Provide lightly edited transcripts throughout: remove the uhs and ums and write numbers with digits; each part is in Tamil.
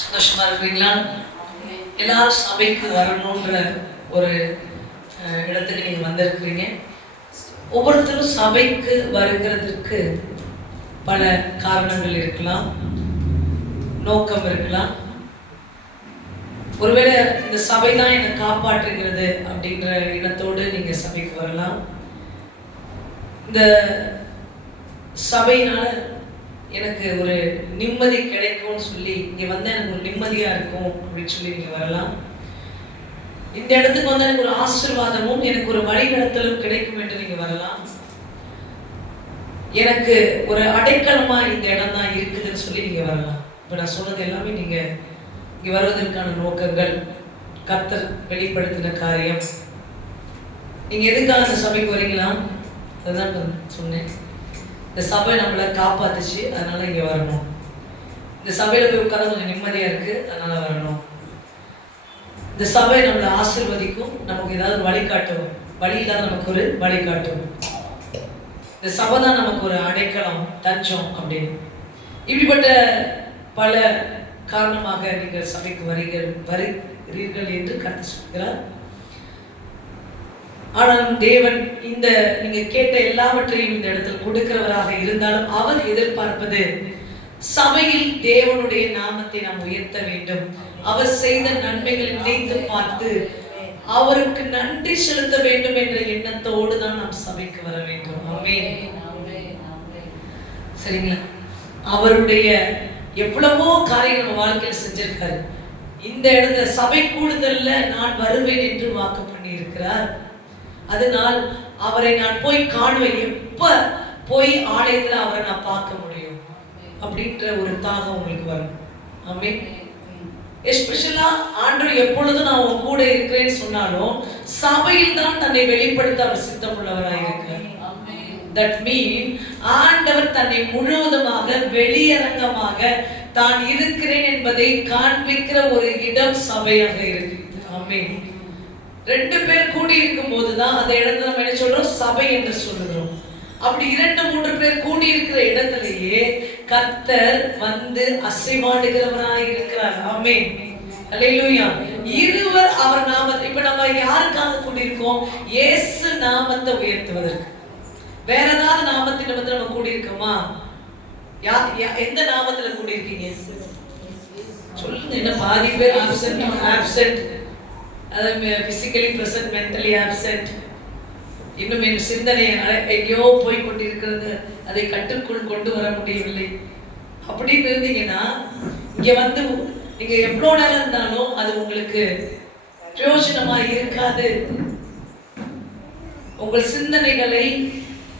சந்தோஷமா இருக்கிறீங்களா? எல்லாரும் சபைக்கு வரணுன்ற ஒரு இடத்துக்கு நீங்க வந்திருக்கிறீங்க. ஒவ்வொருத்தரும் சபைக்கு வருகிறதுக்கு பல காரணங்கள் இருக்கலாம், நோக்கம் இருக்கலாம். ஒருவேளை இந்த சபை தான் என்னை காப்பாற்றுகிறது அப்படின்ற எண்ணத்தோடு நீங்க சபைக்கு வரலாம். இந்த சபையினால எனக்கு ஒரு நிம்மதி கிடைக்கும்னு சொல்லி இங்க வந்தா எனக்கு ஒரு நிம்மதியா இருக்கும் அப்படின்னு சொல்லி நீங்க வரலாம். இந்த இடத்துக்கு வந்து எனக்கு ஒரு ஆசீர்வாதமும் எனக்கு ஒரு வழிநடத்தலும் கிடைக்கும் என்று நீங்க வரலாம். எனக்கு ஒரு அடைக்கலமா இந்த இடம் தான் இருக்குதுன்னு சொல்லி நீங்க வரலாம். இப்ப நான் சொன்னது எல்லாமே நீங்க இங்க வருவதற்கான நோக்கங்கள், கர்த்தர் வெளிப்படுத்தின காரியம். நீங்க எதுக்காக இந்த சபைக்கு வரீங்களா? அதுதான் சொன்னேன். இந்த சபை நம்மளை காப்பாத்துச்சு, அதனால இங்க வரணும். இந்த சபையில போய் உட்கார கொஞ்சம் நிம்மதியா இருக்கு, அதனால வரணும். இந்த சபை நம்மளை ஆசீர்வதிக்கும், நமக்கு ஏதாவது வழிகாட்டும், வழி இல்லாத நமக்கு ஒரு வழிகாட்டும். இந்த சபை தான் நமக்கு ஒரு அடைக்கலம், தஞ்சம் அப்படின்னு. இப்படிப்பட்ட பல காரணமாக நீங்கள் சபைக்கு வருகிறீர்கள் என்று கர்த்தர் சொல்கிறார். ஆனால் தேவன் இந்த நீங்க கேட்ட எல்லாவற்றையும் இந்த இடத்தில் கொடுக்கிறவராக இருந்தாலும் அவர் எதிர்பார்ப்பது சபையில் தேவனுடைய நாமத்தை நாம் உயர்த்த வேண்டும். அவர் செய்த நன்மைகளை நினைத்து பார்த்து அவருக்கு நன்றி செலுத்த வேண்டும் என்ற எண்ணத்தோடு தான் நாம் சபைக்கு வர வேண்டும். ஆமென். சரிங்களா? அவருடைய எவ்வளவோ காரியங்கள் நம்ம வாழ்க்கையில் செஞ்சிருக்காரு. இந்த இடத்துல சபை கூடுதல்ல நான் வருவேன் என்று வாக்கு பண்ணி இருக்கிறார். அதனால் அவரை நான் போய் காணுவேன். எப்ப போய் ஆலயத்துல அவரை நான் பார்க்க முடியும் அப்படின்ற ஒரு தாகம் உங்களுக்கு வரும். ஆமென். எஸ்பெஷலா ஆண்டவர் எப்பொழுதும் நான் உன் கூட இருக்கிறேன்னு சொன்னாலும் சபையில் தான் தன்னை வெளிப்படுத்த அவர் சித்தமுள்ளவராக இருக்கிறார். That means ஆண்டவர் தன்னை முழுவதுமாக வெளியரங்கமாக தான் இருக்கிறேன் என்பதை காண்பிக்கிற ஒரு இடம் சபையாக இருக்கு. ஆமென். ரெண்டு பேர் கூடி இருக்கும் போதுதான் அந்த இடத்துல நம்ம என்ன சொல்றோம்? சபை என்று சொல்லுகிறோம். அப்படி 2-3 பேர் கூடி இருக்கிற இடத்திலேயே கர்த்தர் வந்து அசைவாடுகிறவராய் இருக்கிறார். ஆமென். அல்லேலூயா. இருவர் அவர் நாமத்தை, இப்ப நம்ம யாருக்காக கூடி இருக்கோம்? இயேசு நாமத்தை உயர்த்துவதற்கு. வேற ஏதாவது நாமத்தின் நிமித்தம் நம்ம கூடி இருக்கோமா? எந்த நாமத்துல கூடி இருக்கீங்க சொல்லுங்க. என்ன பாதி பேர் ஆப்சென்ட், அதாவது பிசிக்கலி பிரசன்ட், மென்டலி ஆப்சென்ட். இன்னும் என் சிந்தனை எங்கேயோ போய் கொண்டிருக்கிறது, அதை கட்டுக்குள் கொண்டு வர முடியவில்லை அப்படின்னு இருந்தீங்கன்னா இங்க வந்து நீங்க எவ்வளவு நேரம் இருந்தாலும் அது உங்களுக்கு பிரயோஜனமா இருக்காது. உங்கள் சிந்தனைகளை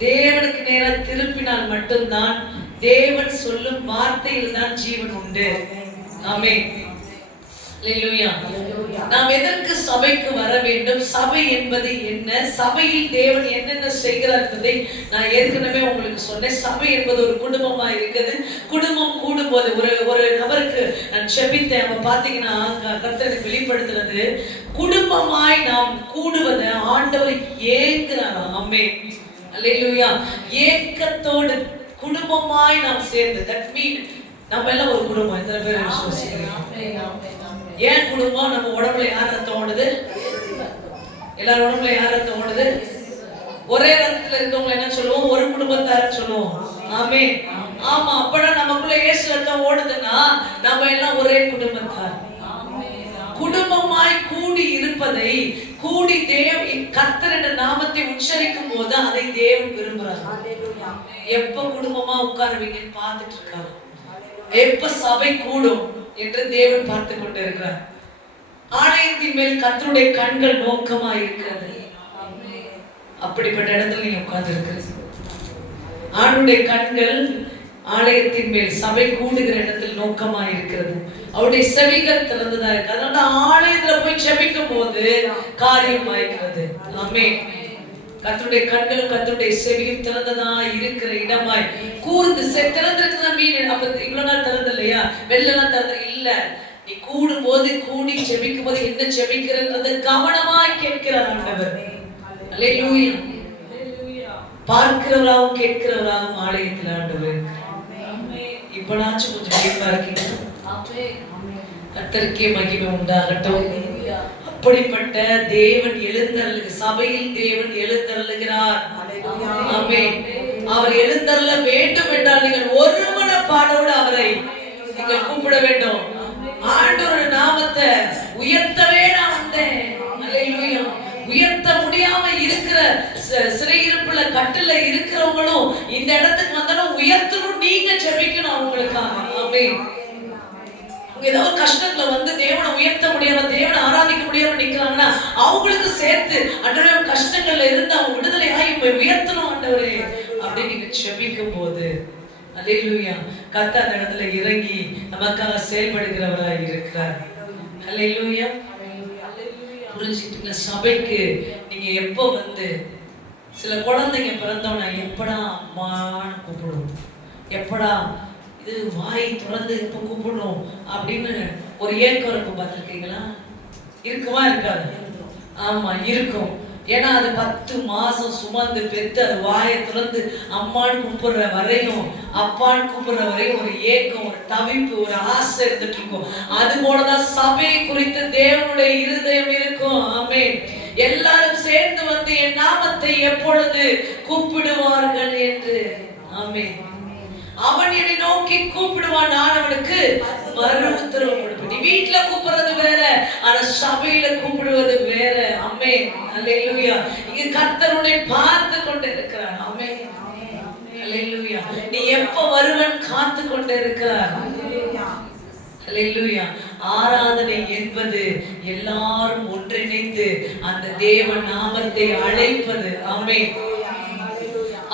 தேவனுக்கு நேராக திருப்பினால் மட்டும்தான் தேவன் சொல்லும் வார்த்தையில் தான் ஜீவன் உண்டு. ஆமென். அல்லேலூயா. நாம் எதற்கு சபைக்கு வர வேண்டும்? சபை என்பது என்ன? சபையில் தேவன் என்னென்ன செய்கிறார் என்பதை நான் ஏற்கனவே உங்களுக்கு சொன்னேன். சபை என்பது ஒரு குடும்பமா இருக்குது. குடும்பம் கூடும்போது ஒரு நபருக்கு நான் செபித்தேன். அவன் பார்த்தீங்கன்னா கர்த்தர் எனக்கு வெளிப்படுத்துறது, குடும்பமாய் நாம் கூடுவதை ஆண்டவர் ஏங்குறார். ஆமென். அல்லேலூயா. ஏக்கத்தோடு குடும்பமாய் நாம் சேர்ந்து, தட் மீன் நம்ம எல்லாம் ஒரு குடும்பம். எத்தனை பேர் விசுவாசிக்கிறீங்க? ஏன் குடும்பம்? நம்ம உடம்புல யார் ரத்தம் ஓடுது? எல்லாரும் உடம்புல யார் ரத்தம் ஓடுது? ஒரே ரத்தத்துல இருக்கவங்க என்ன சொல்லுவோம்? ஒரு குடும்பத்தார் சொல்லுவோம். ஆமென். ஆமா. அப்பனா நமக்குள்ள இயேசு ரத்தம் ஓடுதுன்னா நம்ம எல்லாம் ஒரே குடும்பத்தார். குடும்பமாய் கூடி இருப்பதை, கூடி கர்த்தர் என்ற நாமத்தை உச்சரிக்கும் போது அதை தேவன் விரும்புறார். எப்ப குடும்பமா உட்காருவீங்கன்னு பார்த்துட்டு இருக்காரு. எப்ப சபை கூடும் என்று தேவன் பார்த்து கொண்டு இருக்கிறார். ஆலயத்தின் மேல் கர்த்தருடைய கண்கள் நோக்கமா இருக்கிறது. அப்படிப்பட்ட இடத்துல நீங்க உட்கார்ந்து இருக்கிறது. ஆண்டுடைய கண்கள் ஆலயத்தின் மேல் சபை கூடுகிற இடத்தில் நோக்கமா இருக்கிறது. அவருடைய செவிகள் திறந்ததா இருக்கு. அதனால ஆலயத்துல போய் செபிக்கும் போது காரியம் ஆயிக்கிறது. ஆமென். கர்த்தருடைய கண்களும் கர்த்தருடைய செவியும் திறந்ததா இருக்கிற இடமாய் கூர்ந்து திறந்திருக்குதான் மீன். அப்ப இவ்வளவு நாள் திறந்து இல்லையா? வெள்ளெல்லாம் திறந்து இல்ல. நீ கூடும் போது, கூடி செபிக்கும் போது என்ன செபிக்கிறது கவனமாய் கேட்கிறார் ஆண்டவர். அல்லேலூயா. பார்க்கிறவராகவும் கேட்கிறவராகவும் ஆலயத்தில் ஆண்டவர். இப்பனாச்சும் கொஞ்சம் கேட்பா இருக்கீங்க. கர்த்தருக்கே மகிமை உண்டாகட்டும். அப்படிப்பட்ட தேவன் எழுந்தருளுக, சபையில் தேவன் எழுந்தருளுகிறார். ஆமென். அவர் எழுந்தருள வேண்டும் என்றால் நீங்கள் ஒரு மனப்பாடோடு அவரை நீங்கள் கூப்பிட வேண்டும். ஆண்டவருடைய நாமத்தை உயர்த்தவே நான் வந்தேன். அல்லேலூயா. உயர்த்த முடியாம இருக்கிற சிறையிருப்புல கட்டுல இருக்கிறவங்களும் இந்த இடத்துக்கு வந்தாலும் உயர்த்தணும். நீங்க ஜெபிக்கணும் அவங்களுக்காக. ஆமென். ஏதோ கஷ்டத்துல வந்து தேவனை உயர்த்த முடியாம, தேவனை ஆராதிக்க முடியாம நிக்கிறாங்கன்னா அவங்களுக்கு சேர்த்து ஆண்டவரே கஷ்டங்கள்ல இருந்து அவங்க விடுதலையாகி உயர்த்தணும் ஆண்டவரே அப்படின்னு நீங்க ஜெபிக்கும் போது அல்லேலூயா, கர்த்தர் அந்த இடத்துல இறங்கி நமக்காக செயல்படுகிறவராய் இருக்கிறார். அல்லேலூயா. புரிஞ்சுக்கிட்டீங்க? சபைக்கு நீங்க எப்போ வந்து சில குழந்தைங்க பிறந்தவனா எப்படா அம்மான்னு கூப்பிடுவோம், எப்படா இது வாய் திறந்து எப்போ கூப்பிடணும் அப்படின்னு ஒரு ஏக்கம் இருக்கும். பார்த்துருக்கீங்களா? இருக்குமா இருக்காது? ஆமா இருக்கும். ஏன்னா அது 10 மாசம் சுமந்து பெற்று அது வாயை திறந்து அம்மான்னு கூப்பிடுற வரையும், அப்பான்னு கூப்பிடுற வரையும் ஒரு ஏக்கம், ஒரு தவிப்பு, ஒரு ஆசை இருந்துட்டு இருக்கும். அது போலதான் சபை குறித்து தேவனுடைய இருதயம் இருக்கும். ஆமென். எல்லாரும் சேர்ந்து வந்து என் நாமத்தை எப்பொழுது கூப்பிடுவார்கள் என்று. ஆமென். அவன் என்னை நோக்கி கூப்பிடுவான், நான் அவனுக்கு மறு உத்தரவு கொடுப்பேன். நீ வீட்டுல கூப்பிடுறது வேற, ஆனா சபையில கூப்பிடுவது வேற. ஆமென். அல்லேலூயா. இங்க கர்த்தர் உன்னை பார்த்து கொண்டு இருக்கிறார். ஆமென். அல்லேலூயா. நீ எப்ப வருவன் காத்து கொண்டு இருக்கிறார். அல்லேலூயா. ஆராதனை என்பது எல்லாரும் ஒன்றிணைந்து அந்த தேவன் நாமத்தை அழைப்பது. ஆமென்.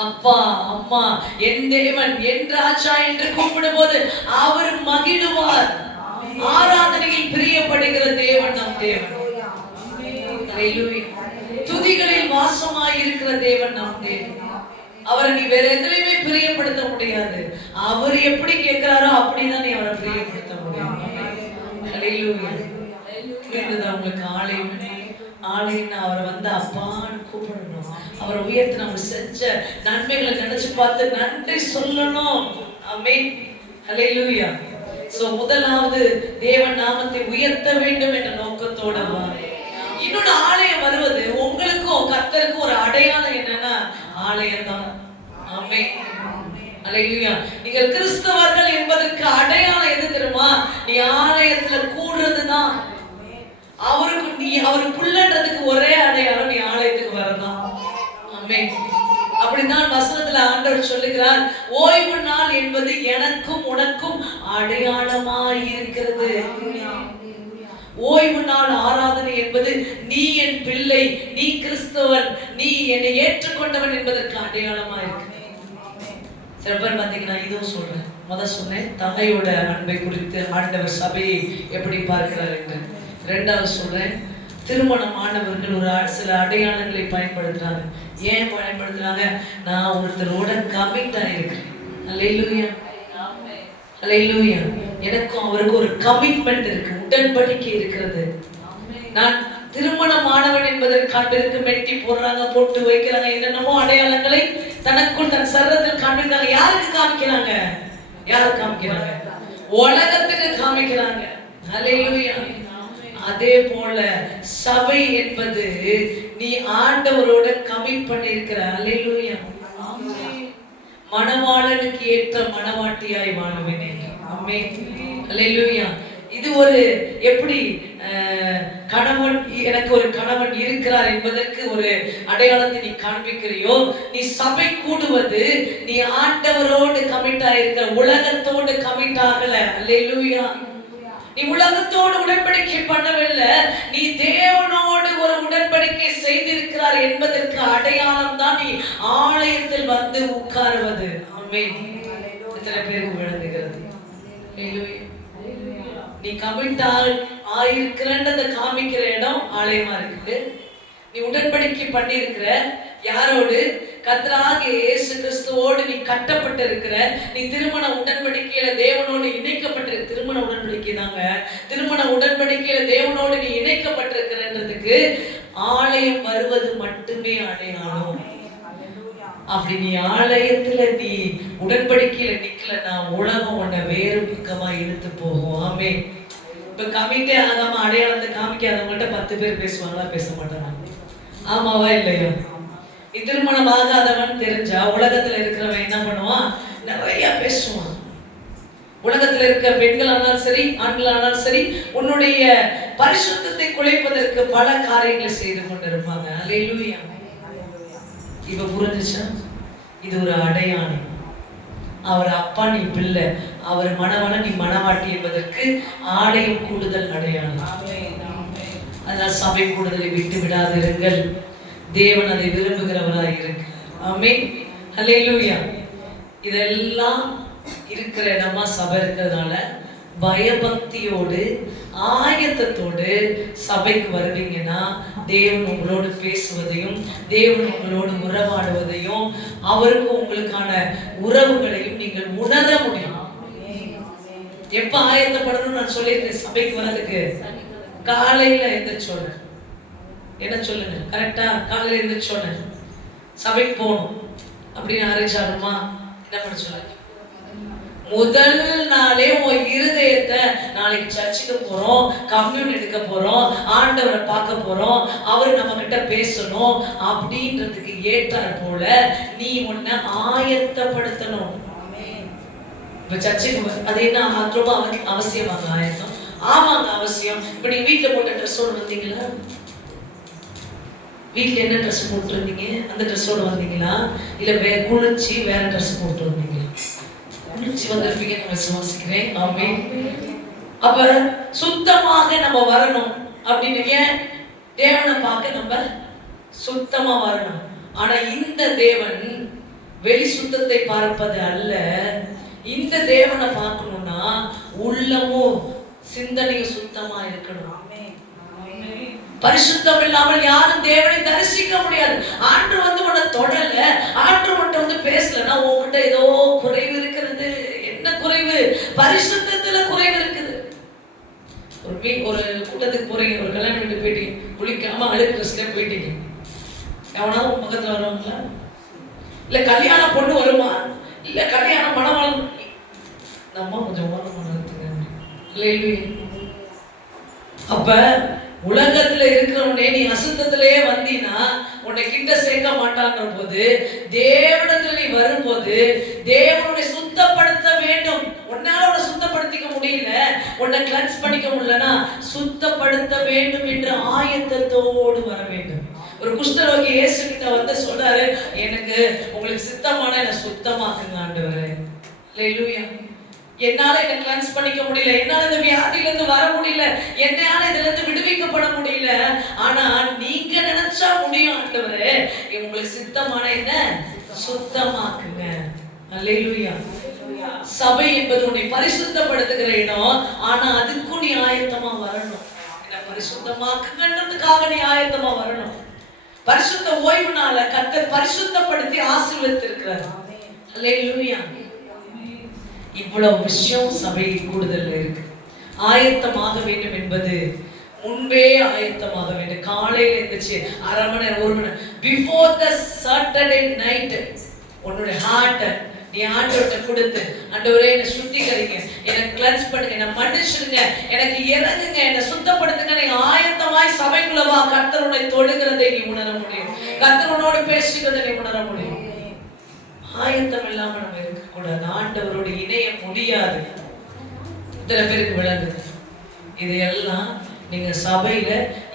அப்பா அம்மா என் தேவன் என் ராஜா என்று கூப்பிடும் போது அவர் மகிழுவார். ஆராதனையில் பிரியப்படுகிற தேவன் நம் தேவன். துதிகளில் வாசமாய் இருக்கிற தேவன் நம் தேவன். அவரை நீ வேற எதுலையுமே பிரியப்படுத்த முடியாது. அவர் எப்படி கேட்கிறாரோ அப்படிதான் நீ அவரை பிரியப்படுத்த முடியும். உங்களுக்கு ஆலயம்னு அவரை வந்து அப்பான்னு கூப்பிடணும். அவரை உயர்த்தி நம்ம செஞ்ச நன்மைகளை நினைச்சு பார்த்து நன்றி சொல்லணும். ஆமென். அல்லேலூயா. சோ முதலாவது தேவன் நாமத்தை உயர்த்த வேண்டும் என்ற நோக்கத்தோட இன்னொரு ஆலயம் வருவது உங்களுக்கும் கர்த்தருக்கும் ஒரு அடையாளம். என்னன்னா ஆலயம் தான். ஆமென். அல்லேலூயா. நீங்கள் கிறிஸ்தவர்கள் என்பதற்கு அடையாளம் எது தெரியுமா? நீ ஆலயத்துல கூடுறதுதான். அவருக்கு நீ அவருக்குள்ளன்றதுக்கு ஒரே அடையாளம் நீ ஆலயத்துக்கு வரதான். ஆமென். அப்படிதான் வசனத்துல ஆண்டவர் சொல்லுகிறார், ஓய்வு நாள் என்பது எனக்கும் உனக்கும் அடையாளமாய் இருக்கிறது. ஓய்வு நாள் ஆராதனை என்பது நீ என் பிள்ளை, நீ கிறிஸ்தவன், நீ என்னை ஏற்றுக்கொண்டவன் என்பதற்கு அடையாளமா இருக்கு. சில பேர் பாத்தீங்கன்னா இதுவும் சொல்றேன். சொன்னேன் தகையோட அன்பை குறித்து ஆண்டவர் சபையை எப்படி பார்க்கிறார் என்று. ரெண்டாவது சொல்றேன், திருமணமானவர்கள் ஒரு சில அடையாளங்களை பயன்படுத்துறாங்க. ஏன் பயன்படுத்துறாங்க? நான் ஒருத்தரோட கமிட் ஆயிருக்கிறேன். அல்லேலூயா. அல்லேலூயா. எனக்கும் அவருக்கு ஒரு கமிட்மெண்ட் இருக்கு, உடன்படிக்கை இருக்கிறது. நான் திருமணமானவன் என்பதற்கு காண்பதற்கு மெட்டி போடுறாங்க, போட்டு வைக்கிறாங்க, என்னென்னமோ அடையாளங்களை தனக்குள் தன் சரீரத்தில் காண்பிக்கிறாங்க. யாருக்கு காமிக்கிறாங்க? யாரு காமிக்கிறாங்க? உலகத்துக்கு காமிக்கிறாங்க. அல்லேலூயா. அதே போல சபை என்பது நீ ஆண்டவரோட கமிட் பண்ணியிருக்கிற. அல்லேலூயா. மணவாளனுக்கு ஏற்ற மணவாட்டியாய் வாழுவேனே. ஆமென். அல்லேலூயா. இது ஒரு எப்படி கணவன், எனக்கு ஒரு கணவன் இருக்கிறார் என்பதற்கு ஒரு அடையாளத்தை நீ காண்பிக்கிறியோ, நீ சபை கூடுவது நீ ஆண்டவரோடு கமிட் ஆயிருக்கிற, உலகத்தோடு கமிட் ஆகல. அல்லேலூயா. நீ உலகத்தோடு உடன்படிக்கை பண்ணவில்லை, நீ தேவனோடு ஒரு உடன்படிக்கை செய்திருக்கிறார் என்பதற்கு அடையாளம் தான் நீ ஆலயத்தில் வந்து உட்காருவது. ஆமென். எத்தனை பேருக்கு விளங்குகிறது? நீ கமிட் ஆயிருக்கிறன்றத காமிக்கிற இடம் ஆலயமா இருக்குது. நீ உடன்படிக்கை பண்ணியிருக்கிற யாரோடு? கர்த்தராகிய இயேசு கிறிஸ்துவோடு நீ கட்டப்பட்டு இருக்கிற. நீ திருமண உடன்படிக்கையில தேவனோடு இணைக்கப்பட்டிருக்க. திருமண உடன்படிக்கை தாங்க. திருமண உடன்படிக்கையில தேவனோடு நீ இணைக்கப்பட்டிருக்கிறன்றதுக்கு ஆலயம் வருவது மட்டுமே அடையாளம். அப்படி நீ ஆலயத்துல நீ உடன்படிக்கையில நிக்கலன்னா உலகம் உன்னை வேறு பக்கமா இழுத்து போகும். ஆமென். இப்ப கமிட்டே ஆகாம அடையாளத்தை காமிக்காதவங்கள்ட்ட 10 பேர் பேசுவாங்களா? பேச மாட்டாங்க. ஆமாவா இல்லையா? திருமணம் ஆகாதவன் தெரிஞ்சா உலகத்துல இருக்கிறவன் என்ன பண்ணுவான்? நிறைய பேசுவான். உலகத்துல இருக்க பெண்களானாலும் சரி, ஆண்களானாலும் சரி, உன்னுடைய பரிசுத்தத்தை குலைப்பதற்கு பல காரியங்களை செய்து கொண்டிருப்பாங்க. அல்லேலூயா. இப்ப புரிஞ்சுச்சா? இது ஒரு அடையாளம். அவர் அப்பா, நீ பிள்ளை, அவர் மணவன, நீ மணவாட்டி என்பதற்கு ஆலயம் கூடுதல் அடையாளம். அதனால் சபை கூடுதலை விட்டு விடாதிருங்கள். தேவன் அதை விரும்புகிறவராய் இருக்கிறார். ஆமென். அல்லேலூயா. இதெல்லாம் இருக்கிற இடமா சபை இருக்கிறதுனால பயபக்தியோடு ஆயத்தத்தோடு சபைக்கு வருவீங்கன்னா தேவன் உங்களோடு பேசுவதையும், தேவன் உங்களோடு உறவாடுவதையும், அவருக்கு உங்களுக்கான உறவுகளையும் நீங்கள் உணர முடியும். எப்ப ஆயத்தப்படணும் நான் சொல்லியிருக்கேன். சபைக்கு வர்றதுக்கு காலையில எந்திரிச்சோன்னு என்ன சொல்லுங்க, கரெக்டா? காலையில எந்திரிச்சோன்னு சபைக்கு போகணும் அப்படின்னு ஆரம்பிச்சாருமா என்ன பண்ண சொல்லுங்க? முதல் நாளே உன் இருதயத்தை நாளைக்கு சர்ச்சுக்கு போறோம், கம்யூன் எடுக்க போறோம், ஆண்டவரை பார்க்க போறோம், அவர் நம்ம கிட்ட பேசணும் அப்படின்றதுக்கு ஏற்றார் போல நீ உன்னை ஆயத்தப்படுத்தணும். இப்ப சர்ச்சுக்கு அது என்ன ரொம்ப அவசியமாங்க ஆயத்தம்? ஆமாங்க அவசியம். இப்ப நீங்க வீட்டுல போட்ட ட்ரெஸ்ஸோட வந்தீங்களா? வீட்டுல என்ன ட்ரெஸ் போட்டு வந்தீங்க? அந்த ட்ரெஸ்ஸோட வந்தீங்களா? இல்ல குளிச்சு வேற ட்ரெஸ் போட்டு வந்தீங்களா? குளிச்சு வந்திருப்பீங்க நான் விசுவாசிக்கிறேன். ஆமென். அப்ப சுத்தமாக நம்ம வரணும் அப்படின்னு தேவனை பார்க்க நம்ம சுத்தமா வரணும். ஆனா இந்த தேவன் வெளி சுத்தத்தை பார்ப்பது அல்ல. இந்த தேவனை பார்க்கணும்னா உள்ளமும் சிந்தனையும் சுத்தமா இருக்கணும். பரிசுத்தம் இல்லாமல் யாரும் தேவனை தரிசிக்க முடியாது. ஆண்டு உன்னை தொடல, ஆண்டு உன்கிட்ட பேசலன்னா உன்கிட்ட ஏதோ குறைவு இருக்கிறது. என்ன குறைவு? பரிசுத்தத்துல குறைவு இருக்குது. ஒரு கூட்டத்துக்கு போறீங்க, ஒரு கல்யாணம் வீட்டுக்கு போயிட்டீங்க, குளிக்காம அழுக்கு ட்ரெஸ்ல போயிட்டீங்க. எவனாவது உங்க பக்கத்துல வருவாங்களா? இல்ல கல்யாண பொண்ணு வருமா? இல்ல கல்யாண மணவாளன் நம்ம கொஞ்சம் ஓரம் பண்ணுறதுங்க. அப்ப உலகத்துல இருக்கிறவனே நீ அசுத்தத்திலேயே வந்தீனா உன்னை கிட்ட சேர்க்க மாட்டான்ற போது, தேவனத்துல நீ வரும்போது தேவனுடைய சுத்தப்படுத்த வேண்டும். உன்னால உன்னை சுத்தப்படுத்திக்க முடியல, உன்னை கிளன்ஸ் பண்ணிக்க முடியலன்னா சுத்தப்படுத்த வேண்டும் என்ற ஆயத்தத்தோடு வர வேண்டும். ஒரு குஷ்டரோகி இயேசு கிட்ட சொல்றாரு, எனக்கு உங்களுக்கு சித்தமான என்னை சுத்தமாக்குங்க ஆண்டவரே. அல்லேலூயா. என்னால என்ன கிளன்ஸ் பண்ணிக்க முடியல, என்னால இந்த வியாதியில இருந்து வர முடியல, என்னால இதுல இருந்து விடுவிக்கப்பட முடியல, ஆனா நீங்க நினைச்சா முடியும் ஆண்டவரே, உங்களுக்கு சித்தமான என்ன சுத்தமாக்குங்க. அல்லேலூயா. சபை என்பது உன்னை பரிசுத்தப்படுத்துகிற இடம். ஆனா அதுக்கும் நீ ஆயத்தமா வரணும். என்ன பரிசுத்தமாக்குங்கன்றதுக்காக நீ ஆயத்தமா வரணும். பரிசுத்த ஓய்வுனால கர்த்தர் பரிசுத்தப்படுத்தி ஆசீர்வதித்திருக்கிறார். அல்லேலூயா. இவ்வளவு விஷயம் சபை கூடுதல் இருக்கு. ஆயத்தமாக வேண்டும் என்பது முன்பே ஆயத்தமாக வேண்டும். காலையில இருந்துச்சு அரை மணி நேரம், ஒரு மணி நேரம் பிஃபோர் த சாட்டர்டே நைட் உன்னுடைய ஹார்ட்டை நீ ஆண்டவர்கிட்ட கொடுத்து, ஆண்டவரே என்னை சுத்திகரிங்க, எனக்கு கிளன்ஸ் பண்ணுங்க, என்னை மன்னிச்சிடுங்க, எனக்கு இறங்குங்க, என்னை சுத்தப்படுத்துங்க. நீங்க ஆயத்தமாய் சபைக்குள்ள வா. கர்த்தருடைய தொடுகிறதை நீ உணர முடியும், கர்த்தரோடு பேசுகிறதை நீ உணர முடியும். ஆயத்தம் இல்லாம நம்ம இருக்கக்கூடாது. ஆண்டவரோடு இணைய முடியாது. இத்தனை பேருக்கு விளங்குது. இதையெல்லாம் நீங்க சபையில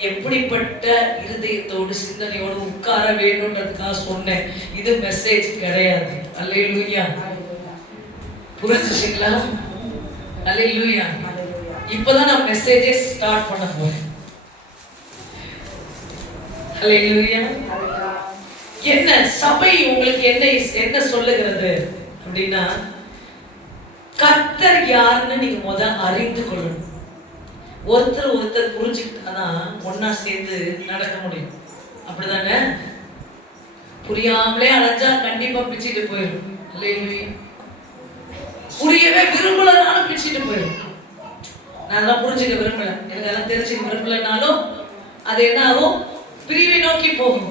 எப்படிப்பட்ட இருதயத்தோடு சிந்தனையோடு உட்கார வேணும்ன்றதுக்காக சொன்னேன். இது மெசேஜ் கிடையாது. அல்லேலூயா. புரிஞ்சுச்சுங்களா? அல்லேலூயா. இப்பதான் நான் மெசேஜே ஸ்டார்ட் பண்ண போறேன். அல்லேலூயா. என்ன சபை உங்களுக்கு என்ன சொல்லுகிறது அப்படின்னா, கர்த்தர் யாருன்னு நீங்க அறிந்து கொள்ளணும். ஒருத்தர் புரிஞ்சுக்கிட்டாதான் ஒன்னா சேர்ந்து நடக்க முடியும். அப்படிதானே? புரியாமலே அலைஞ்சா கண்டிப்பா பிச்சுட்டு போயிடும். புரியவே விரும்பலனாலும் பிச்சுட்டு போயிடும். நான் அதெல்லாம் புரிஞ்சுக்க விரும்பல, எனக்கு அதெல்லாம் தெரிஞ்சுக்க விரும்பலனாலும் அது என்ன ஆகும்? பிரிவை நோக்கி போகும்.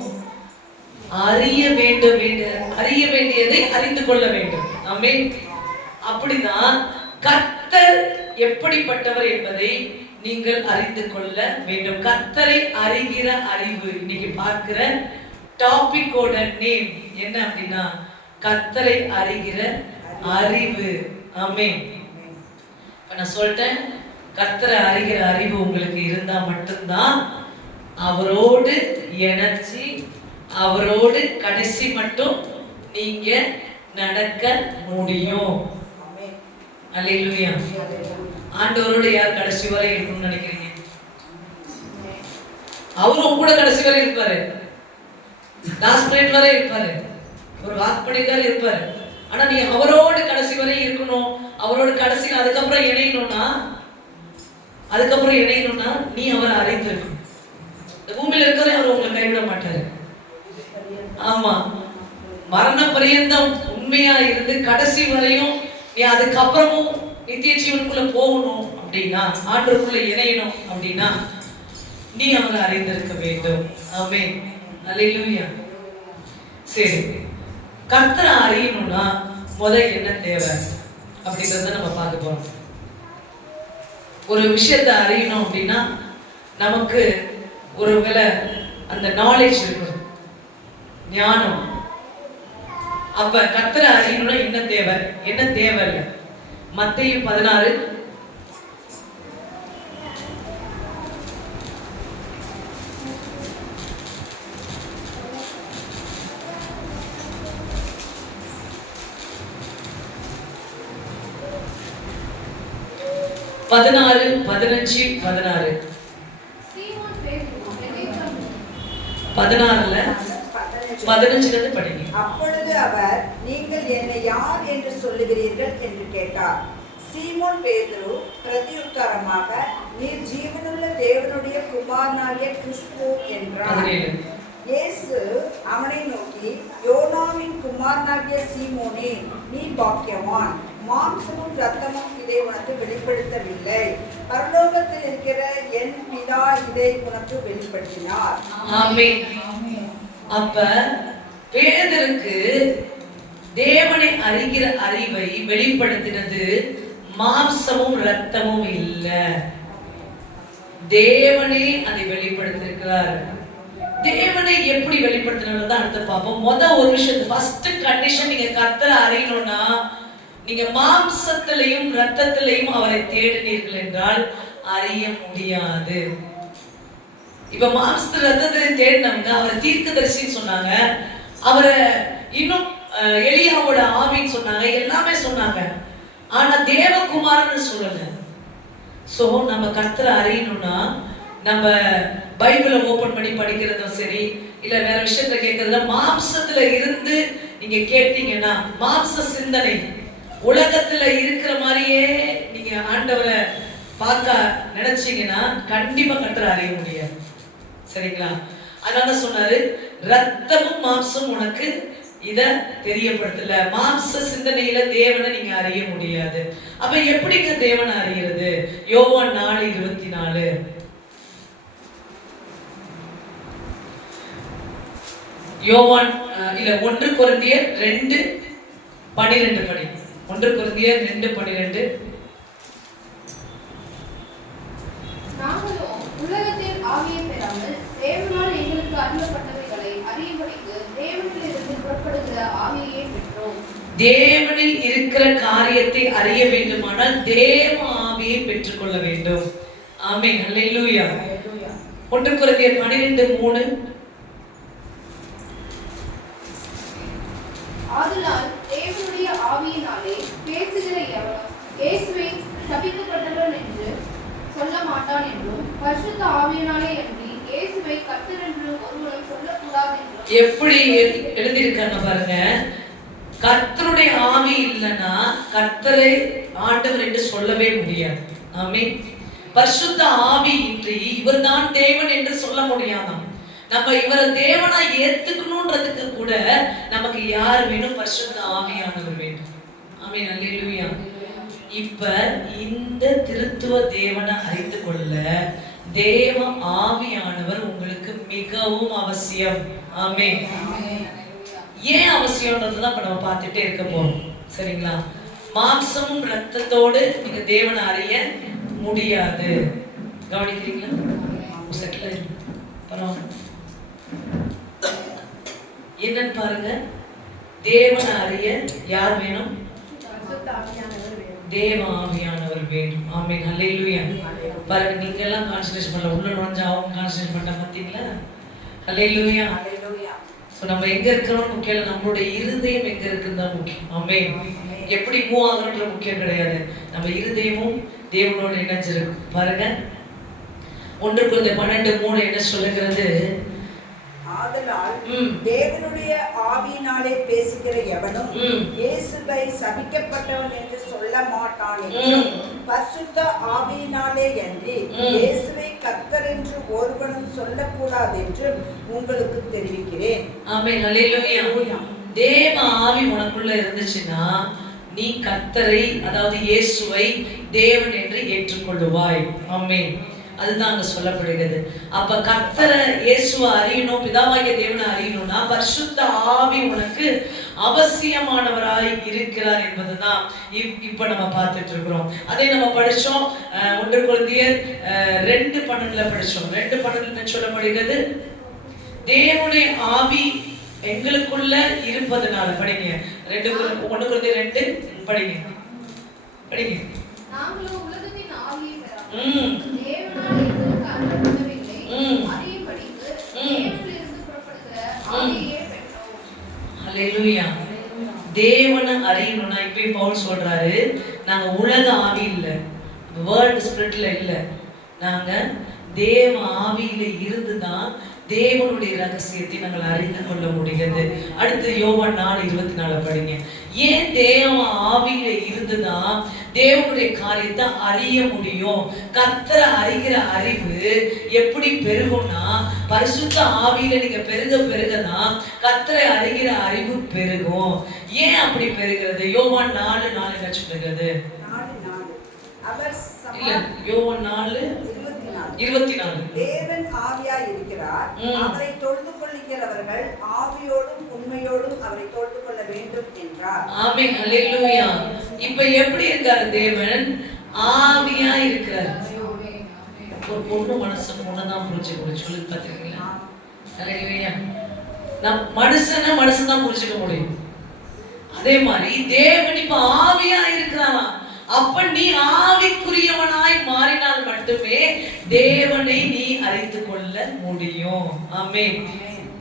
அறிய வேண்டியதை அறிந்து கொள்ள வேண்டும். ஆமென். அப்படிதான் கர்த்தர் எப்படிப்பட்டவர் என்பதை நீங்கள் அறிந்து கொள்ள வேண்டும். கர்த்தரை அறிகிற அறிவு. இன்னைக்கு பார்க்கிற டாபிக்கோட நேம் என்ன அப்படின்னா கர்த்தரை அறிகிற அறிவு. ஆமென். நான் சொல்லிட்டேன், கர்த்தரை அறிகிற அறிவு உங்களுக்கு இருந்தா மட்டும்தான் அவரோடு இணைச்சி அவரோடு கடைசி மட்டும் நீங்க நடக்க முடியும். அல்லேலூயா. ஆண்டவரோடு யார் கடைசி வரை இருக்கணும்னு நினைக்கிறீங்க? அவரும் கூட கடைசி வரை இருப்பாரு, லாஸ்ட் மினிட் வரை இருப்பாரு, ஒரு வாக்குப்படிக்கால் இருப்பாரு. ஆனா நீ அவரோடு கடைசி வரை இருக்கணும். அவரோட கடைசியில் அதுக்கப்புறம் இணையணும்னா நீ அவரை அறிந்திருக்கணும். இந்த பூமியில இருக்கிறவரை அவர் உங்களை கைவிட மாட்டாரு. ஆமா, மரண பரியந்தம் உண்மையா இருந்து கடைசி வரையும் நீ அதுக்கப்புறமும் நித்திய ஜீவனுக்குள்ள போகணும் அப்படின்னா, ஆண்டவருக்குள்ள இணையணும் அப்படின்னா நீ அவரை அறிந்திருக்க வேண்டும். ஆமென். அல்லேலூயா. சரி, கர்த்தரை அறியணும்னா முதல் என்ன தேவை அப்படிங்கறத நம்ம பார்க்க போறோம். ஒரு விஷயத்தை அறியணும் அப்படின்னா நமக்கு ஒருவேளை அந்த நாலேஜ் இருக்கணும், ஞானம். அப்ப கர்த்தரை அறியணும்னா என்ன தேவை, என்ன தேவை இல்லை. மத்தேயு 16 16 15 16 15 படிங்க. அப்பொழுது அவர், நீங்கள் என்னை யார் என்று சொல்லுகிறீர்கள் என்று கேட்டார். சீமோன் பேதுரு பிரதியுத்தரமாக, நீர் ஜீவனுள்ள தேவனுடைய குமாரனாகிய கிறிஸ்து என்றார். இயேசு அவனை நோக்கி, யோனாவின் குமாரனாகிய சீமோனே, நீ பாக்கியவான். மாம்சமும் இரத்தமும் இதை உனக்கு வெளிப்படுத்தவில்லை, பரலோகத்தில் இருக்கிற என் பிதா இதை உனக்கு வெளிப்படுத்தினார். ஆமென். அப்ப பேதுருக்கு தேவனை அறிகிற அறிவை வெளிப்படுத்தினது மாம்சமும் இரத்தமும் இல்ல, தேவனே அதை வெளிப்படுத்திருக்கிறார். தேவனை எப்படி வெளிப்படுத்தினது அடுத்து பார்ப்போம். ஒரு விஷயம், ஃபர்ஸ்ட் கண்டிஷன், நீங்க கர்த்தரை அறியணும்னா நீங்க மாம்சத்திலையும் இரத்தத்திலையும் அவரை தேடினீர்கள் என்றால் அறிய முடியாது. இப்ப மாம்சத்துல ரத்தத்தை தேடினவங்க அவரை தீர்க்கதரிசின்னு சொன்னாங்க, அவரை இன்னும் எலியாவோட ஆவின்னு சொன்னாங்க, எல்லாமே சொன்னாங்க. ஆனா தேவகுமாரன்னு சொல்லல. சோ நம்ம கர்த்தரை அறியணும்னா நம்ம பைபிளை ஓபன் பண்ணி படிக்கிறதும் சரி, இல்ல வேற விஷயத்த கேட்கறதுல மாம்சத்துல இருந்து நீங்க கேட்டீங்கன்னா, மாம்ச சிந்தனை உலகத்துல இருக்கிற மாதிரியே நீங்க ஆண்டவரை பார்க்க நினைச்சீங்கன்னா கண்டிப்பா கர்த்தரை அறிய முடியாது. சரிங்களா? அதனால சொன்னாரு, ரத்தமும் மாம்சம் உனக்கு இத தெரியப்படுத்தல, மாம்ச சிந்தனையில தேவனை நீங்க அறிய முடியாது. அப்ப எப்படிங்க தேவனை அறிகிறது? யோவான் 4:24 யோவான் இல்ல 1 கொரிந்தியர் 2:12 படி. 1 கொரிந்தியர் 2:12. நாங்களும் உலகத்தில் ஆவியை பெறாமல் தேவனால் எங்களுக்கு அருளப்பட்டவைகளை அறியும்படிக்கு தேவனிலிருந்து புறப்படுகிற ஆவியை பெற்றோம். தேவனில் இருக்கிற காரியத்தை அறிய வேண்டுமானால் தேவ ஆவியை பெற்றுக்கொள்ள வேண்டும். ஆமென். அல்லேலூயா. 1 கொரிந்தியர் 12:3 ஆதலால் தேவனுடைய ஆவியினாலே பேசுகிற எவனும் இயேசுவை சபிக்கப்பட்டவன் என்று சொல்ல மாட்டான் என்றும், பரிசுத்த ஆவியினாலே அன்றி இயேசுவை கர்த்தர் என்று ஒருவனும் சொல்லக்கூடாது என்றும். எப்படி எழுதியிருக்காங்க பாருங்க. கர்த்தருடைய ஆவி இல்லைன்னா கர்த்தரை ஆண்டவர் என்று சொல்லவே முடியாது. ஆமென். பரிசுத்த ஆவி இன்றி இவர்தான் தேவன் என்று சொல்ல முடியாதாம். நம்ம இவரை தேவனா ஏத்துக்கணும்ன்றதுக்கு கூட நமக்கு யார் வேணும்? பரிசுத்த ஆவியானவர் வேண்டும். ஆமென். அல்லேலூயா. இப்ப இந்த திருத்துவ தேவனை அறிந்து கொள்ள தேவ ஆவியானவர் உங்களுக்கு மிகவும் அவசியம். ஆமென். ஏன் அவசியம்ன்றதுதான் இப்ப நம்ம பார்த்துட்டே இருக்க போறோம். சரிங்களா? மாம்சமும் ரத்தத்தோடு நீங்க தேவனை அறிய முடியாது. கவனிக்கிறீங்களா? செட்டில் ஆயிடும். பரவாயில்ல. என்னன்னு பாருங்க. தேவனை அறிய யார் வேணும்? தேவ ஆவியானவர் வேணும். ஆமென். ஹல்லேலூயா. பாருங்க, நீங்க எல்லாம் கான்சன்ட்ரேட் பண்ணல, உள்ள நுழைஞ்சு அவங்க கான்சன்ட்ரேட் பண்ண பார்த்தீங்களா? ஹல்லேலூயா. சோ நம்ம எங்க இருக்கிறோம் முக்கியம் இல்ல, நம்மளுடைய இருதயம் எங்க இருக்குன்னு தான் முக்கியம். ஆமென். எப்படி மூவ் ஆகுறன்ற முக்கியம் கிடையாது, நம்ம இருதயமும் தேவனோட இணைஞ்சிருக்கு. பாருங்க 1 Corinthians 12:3 என்ன சொல்லுகிறது? ஆதலால் தேவனுடைய ஆவியினாலே பேசுகிற எவனும் இயேசுவை சபிக்கப்பட்டவன் என்று சொல்ல மாட்டான் என்றும், பரிசுத்த ஆவியினாலே அன்றி இயேசுவை கர்த்தர் என்று ஒருவனும் சொல்லக்கூடாது என்றும் உங்களுக்கு தெரிவிக்கிறேன். ஆமென். ஹல்லேலூயா. தேவ ஆவி உனக்குள்ள இருந்துச்சுன்னா நீ கர்த்தரை, அதாவது இயேசுவை தேவன் என்று ஏற்றுக்கொள்ளுவாய். ஆமென். அதுதான் அங்க சொல்லப்படுகிறது. அப்ப கர்த்தரை இயேசுவை அறியணும், பிதாவாகிய தேவனை அறியணும்னா பரிசுத்த ஆவி உனக்கு அவசியமானவராய் இருக்கிறார் என்பதுதான் இப்ப நம்ம பார்த்துட்டு இருக்கிறோம். அதை நம்ம படிச்சோம் 1 Corinthians 2:12 படிச்சோம். 2:12 சொல்லப்படுகிறது, தேவனுடைய ஆவி எங்களுக்குள்ள இருப்பதனால. படிங்க 1 Corinthians 2 படிங்க. நாங்களும் உலகத்தின் ஆவியை பெறாமல் தேவனால் எங்களுக்கு அருளப்படவில்லை, அறியும்படிக்கு தேவனிலிருந்து புறப்படுகிற ஆவியையே பெற்றோம். ஹல்லேலூயா. தேவனை அறியணும்னா இப்ப பவுல் சொல்றாரு, நாங்க உலக ஆவி இல்ல, வேர்ல்ட் ஸ்பிரிட்ல இல்ல, நாங்க தேவ ஆவியில இருந்துதான் தேவனுடைய ரகசியத்தை நாங்கள் அறிந்து கொள்ள முடிகிறது. அடுத்து யோவான் 4:24 படிங்க. ஏன் தேவ ஆவியில இருந்துதான் தேவனுடைய காரியத்தை அறிய முடியும்? கர்த்தரை அறிகிற அறிவு எப்படி பெருகும்னா, பரிசுத்த ஆவியில நீங்க பெருகதான் கர்த்தரை அறிகிற அறிவு பெருகும். ஏன் அப்படி பெருகிறது? யோவான் 4:4 என்ன சொல்லுகிறது? இல்ல, யோவான் 4:24 தேவன் ஆவியாய் இருக்கிறார், அவரை தொழுது கொள்ளுகிறவர்கள் ஆவியோடும் உண்மையோடும் அவரை தொழுது கொள்ள வேண்டும் என்றார். ஆமென். ஹல்லேலூயா. இப்ப எப்படி இருக்காரு தேவன்? ஆவியா இருக்கிறார். ஒரு பொண்ணு மனசு ஒண்ணுதான் புரிஞ்சுக்க சொல்லி பாத்தீங்களா? ஹல்லேலூயா. நான் மனுஷன் தான் புரிஞ்சுக்க முடியும். அதே மாதிரி தேவன் இப்ப ஆவியா இருக்கிறாரா? அப்ப நீ ஆவிக்குரியவனாய் மாறினால் மட்டுமே தேவனை நீ அறிந்து கொள்ள முடியும். ஆமென்.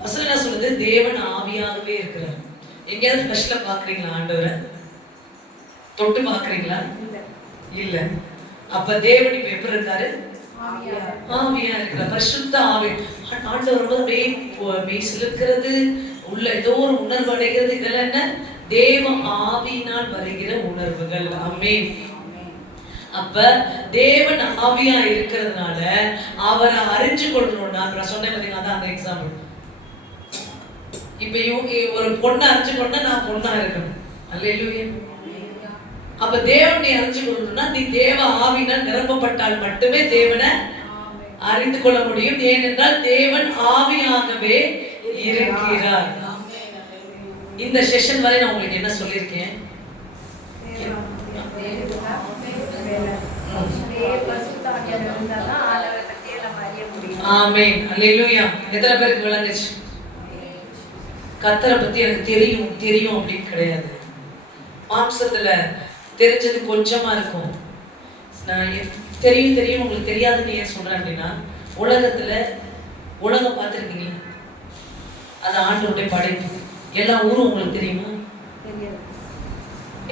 வசனம் என்ன சொல்லுது? தேவன் ஆவியாகவே இருக்கிறார். எங்கேயாவது ஸ்பெஷலா பாக்குறீங்களா ஆண்டவரை? தொட்டு பாக்குறீங்களா? இல்ல. அப்ப தேவன் இப்ப எப்படி இருக்காரு? ஆவியா இருக்கிறார். பரிசுத்த ஆவி. ஆண்டவர் அப்படியே சிலிர்க்கிறது, உள்ள ஏதோ ஒரு உணர்வு அடைகிறது. இதெல்லாம் என்ன? தேவ ஆவியினால் வருகிற உணர்வுகள். ஆமென். அப்ப தேவன் ஆவியா இருக்கிறதுனால அவரை அறிஞ்சு கொள்ளணும்னா, நான் சொன்னேன் பாத்தீங்கன்னா, அதான் அந்த எக்ஸாம்பிள். இப்ப ஒரு பொண்ணை அறிஞ்சு கொண்டா நான் பொண்ணா இருக்கணும். அல்லேலூயா. அப்ப தேவனை அறிஞ்சு கொள்ளணும்னா நீ தேவ ஆவியினால் நிரப்பப்பட்டால் மட்டுமே தேவனை அறிந்து கொள்ள முடியும். ஏனென்றால் தேவன் ஆவியாகவே இருக்கிறார். இந்த செஷன் வரை நான் உங்களுக்கு என்ன சொல்லியிருக்கேன்? ஆமென். அல்லேலூயா. எத்தனை பேருக்கு விளங்குச்சு? கர்த்தரை பத்தி எனக்கு தெரியும் அப்படின்னு கிடையாது. மாம்சத்துல தெரிஞ்சது கொஞ்சமா இருக்கும். நான் தெரியும் உங்களுக்கு தெரியாதுன்னு ஏன் சொல்றேன் அப்படின்னா, உலகம் பார்த்துருக்கீங்களா? அது ஆண்டவருடைய படைப்பு. எல்லா ஊரும் உங்களுக்கு தெரியுமா?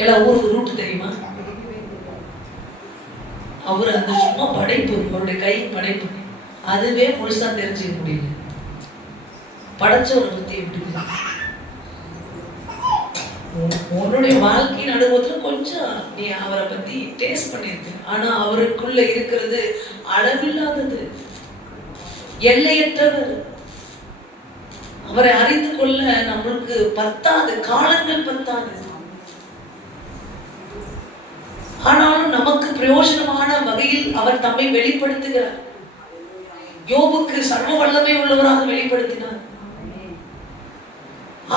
எல்லா ஊருக்கு ரூட் தெரியுமா? அவர் அந்த சும்மா படைப்பு, அவருடைய கை படைப்பு, அதுவே முழுசா தெரிஞ்சுக்க முடியல. படைச்சவரை பத்தி எப்படி? உன்னுடைய வாழ்க்கையின் அனுபவத்துல கொஞ்சம் நீ அவரை பத்தி டேஸ்ட் பண்ணிருக்கு. ஆனா அவருக்குள்ள இருக்கிறது அளவில்லாதது, எல்லையற்றவர். அவரை அறிந்து கொள்ள நம்மளுக்கு பத்தாது, காலங்கள் பத்தாது. ஆனாலும் நமக்கு பிரயோஜனமான வகையில் அவர் தம்மை வெளிப்படுத்துகிறார். யோபுக்கு சர்வ வல்லமை உள்ளவராக வெளிப்படுத்தினார்.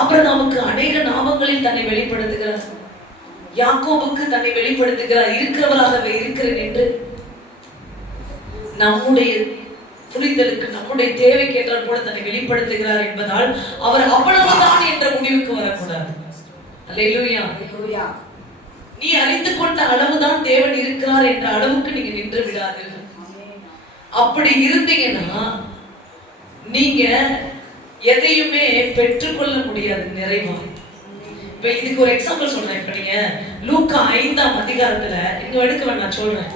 ஆபிரகாமுக்கு அநேக நாமங்களில் தன்னை வெளிப்படுத்துகிறார். யாக்கோபுக்கு தன்னை வெளிப்படுத்துகிறார், இருக்கிறவராகவே இருக்கிறேன் என்று. நம்முடைய புரிதலுக்கு நம்முடைய தேவைக்கு ஏற்றால் போல தன்னை வெளிப்படுத்துகிறார் என்பதால் அவர் அவ்வளவுதான் என்ற முடிவுக்கு வரக்கூடாது. அல்லேலூயா. நீ அறிந்து கொண்ட அளவுதான் தேவன் இருக்கிறார் என்ற அளவுக்கு நீங்க நின்று விடாதீர்கள். அப்படி இருந்தீங்கன்னா நீங்க எதையுமே பெற்றுக்கொள்ள முடியாது நிறைவா. இப்ப இதுக்கு ஒரு எக்ஸாம்பிள் சொல்றேன். இப்ப நீங்க லூக்கா 5ஆம் அதிகாரத்துல இங்க எடுக்க வேண்டாம், நான் சொல்றேன்.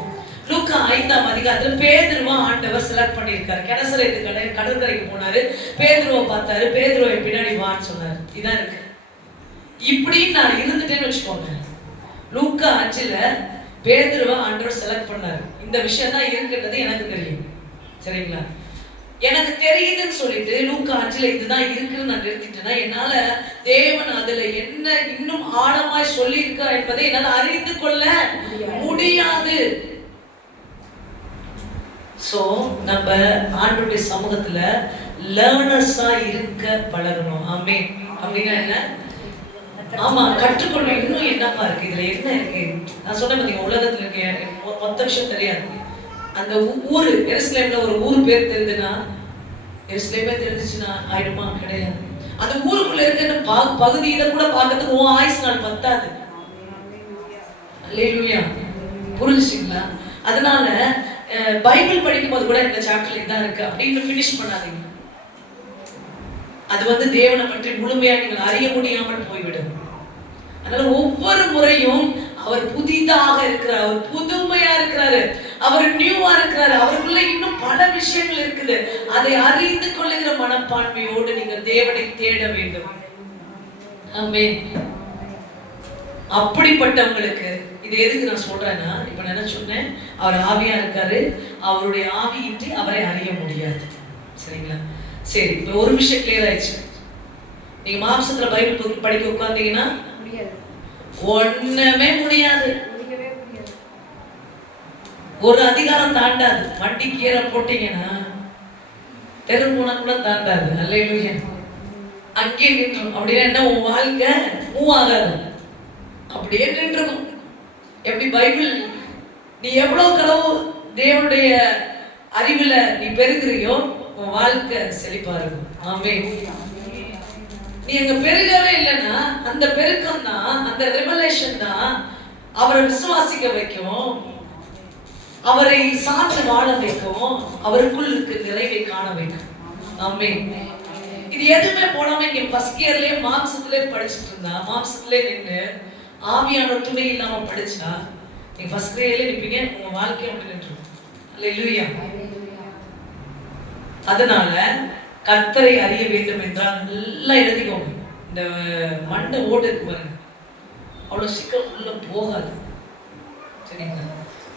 லூக்கா 5ஆம் அதிகாரத்துல பேதுருவா ஆண்டவர் செலக்ட் பண்ணியிருக்காரு. கெனசரேத்து கடற்கரைக்கு போனாரு, பேதுருவை பார்த்தாரு, பேதுருவை பின்னாடி வான்னு சொன்னாரு. இதான் இருக்கு. இப்படி நான் இருந்துட்டேன்னு வச்சுக்கோங்க. லூக்கா 5ல பேதுருவை ஆண்டவர் செலக்ட் பண்ணாரு. இந்த விஷயம் தான் இருக்குன்றது எனக்கு தெரியும், சரிங்களா? எனக்கு தெரியுதுன்னு சொல்லிட்டு லூக்கா 5ல இதுதான் இருக்குன்னு நான் நிறுத்திட்டேன்னா என்னால தேவன் அதுல என்ன இன்னும் ஆழமாய் சொல்லி இருக்கா என்பதை என்னால அறிந்து கொள்ள முடியாது. சோ நம்ம ஆண்டவருடைய சமூகத்துல லேர்னர்ஸா இருக்க பழகணும். ஆமென். அப்படின்னா என்ன? ஆமா, கற்றுக்கொள்ள இன்னும் என்னப்பா இருக்கு, இதுல என்ன இருக்கு? நான் சொன்ன பாத்தீங்க, உலகத்துல இருக்க மொத்த விஷயம் தெரியாது. அந்த ஊரு எருசலேம்ல ஒரு ஊர் பேர் தெரிஞ்சுன்னா, எருசலேமே தெரிஞ்சுச்சுன்னா ஆயிடுமா? கிடையாது. அந்த ஊருக்குள்ள இருக்க பகுதியில கூட பார்க்கறதுக்கு உன் ஆயுசு நாள் பத்தாது. அல்லேலூயா. புரிஞ்சுங்களா? அதனால பைபிள் படிக்கும் போது கூட இந்த சாப்டர்ல இதான் இருக்கு அப்படின்னு பினிஷ் பண்ணாதீங்க. அது தேவனை பற்றி முழுமையா நீங்கள் அறிய முடியாமல் போய்விடும். அதனால ஒவ்வொரு முறையும் அவர் புதிதாக இருக்கிறார், அவர் புதுமையா இருக்கிறாரு, அவர் நியூவா இருக்கிறாரு, அவருக்குள்ள இன்னும் பல விஷயங்கள் இருக்குது. அதை அறிந்து கொள்ளுகிற மனப்பான்மையோடு நீங்கள் தேவனை தேட வேண்டும். ஆமென். அப்படிப்பட்டவங்களுக்கு இது எதுக்கு நான் சொல்றேன்னா, இப்ப நான் என்ன சொன்னேன், அவர் ஆவியா இருக்காரு, அவருடைய ஆவியின்றி அவரை அறிய முடியாது. சரிங்களா? சரி, இப்ப ஒரு விஷயம் கிளியர் ஆயிடுச்சு. நீங்க மாம்சத்துல பைபிள் புக் படிக்க உட்கார்ந்தீங்கன்னா ஒண்ணுமே முடியாது. ஒரு அதிகாரம் தாண்டாது. வண்டி கீரை போட்டீங்கன்னா தெருமுனை கூட தாண்டாது. அல்லேலூயா. அங்கே நின்றும். அப்படின்னா என்ன? உன் வாழ்க்கை மூவ் ஆகாது, அப்படியே நின்றுக்கும். எப்படி பைபிள் நீ எவ்வளவு களவு தேவனுடைய அறிவுல நீ பெருகிறியோ உன் வாழ்க்கை செழிப்பா இருக்கும். ஆமென். நீ அங்க பெருகவே இல்லைன்னா அந்த பெருக்கம் தான், அந்த ரெவலேஷன் தான் அவரை விசுவாசிக்க வைக்கும், அவரை சார்ந்து வாழ வைக்கும், அவருக்குள் இருக்க நிறைவை காண வைக்கும். ஆமென். இது எதுவுமே போடாம இங்க ஃபர்ஸ்ட் இயர்லயே மாம்சத்திலே படிச்சுட்டு இருந்தா, மாம்சத்திலே நின்று ஆவியான துணை இல்லாம படிச்சா நீங்க ஃபர்ஸ்ட் இயர்லயே நிப்பீங்க, உங்க வாழ்க்கை அப்படி நின்று. அல்லேலூயா. அதனால கர்த்தரை அறிய வேண்டும் என்றால் நல்லா எழுதிக்கோங்க. இந்த மண்டை ஓடு இருக்கு பாருங்க, அவ்வளவு சீக்கிரம் உள்ள போகாது. சரிங்களா?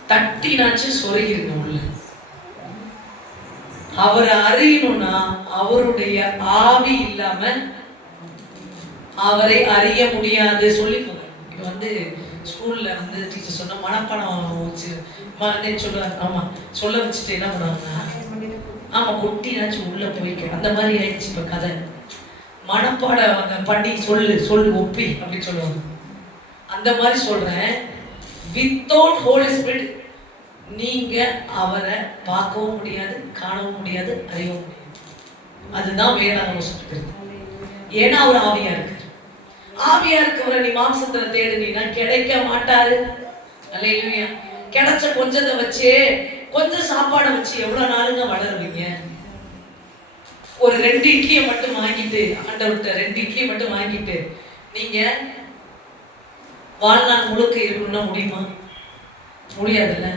தட்டினாச்சு சொருகிருங்க உள்ள. அவரை அறியணும்னா அவருடைய ஆவி இல்லாம அவரை அறிய முடியாது. சொல்லிக்கோங்க. இப்ப ஸ்கூல்ல டீச்சர் சொன்ன மனப்பாடம் வச்சு சொல்லுவாங்க. ஆமா, சொல்ல வச்சுட்டு என்ன பண்ணுவாங்க, ஆமா கொட்டினாச்சும் உள்ள போய்க்க. அந்த மாதிரி ஆயிடுச்சு இப்ப கதை. மனப்பாட பண்ணி சொல்லு ஒப்பி அப்படின்னு சொல்லுவாங்க. அந்த மாதிரி சொல்றேன். வித்தவுட் ஹோலி ஸ்பிரிட் நீங்க அவரை பார்க்கவும் முடியாது, காணவும் முடியாது, அறியவும் முடியாது. அதுதான் வேதாகமம் சொல்லுகிறது. ஏன்னா அவர் ஆவியா இருக்காரு. ஆவியா இருக்கவரை நீ மாம்சத்துல தேடுனீன்னா கிடைக்க மாட்டாரு. அல்லேலூயா. கிடைச்ச கொஞ்சத்தை வச்சு, கொஞ்சம் சாப்பாடை வச்சு எவ்வளவு நாளுங்க வளருவீங்க? ஒரு 2 இட்லியை மட்டும் வாங்கிட்டு, ஆண்டவர்கிட்ட 2 இட்லியை மட்டும் வாங்கிட்டு நீங்க வாழ்நாள் முழுக்க இருக்கணும்னா முடியுமா? முடியாதுல்ல.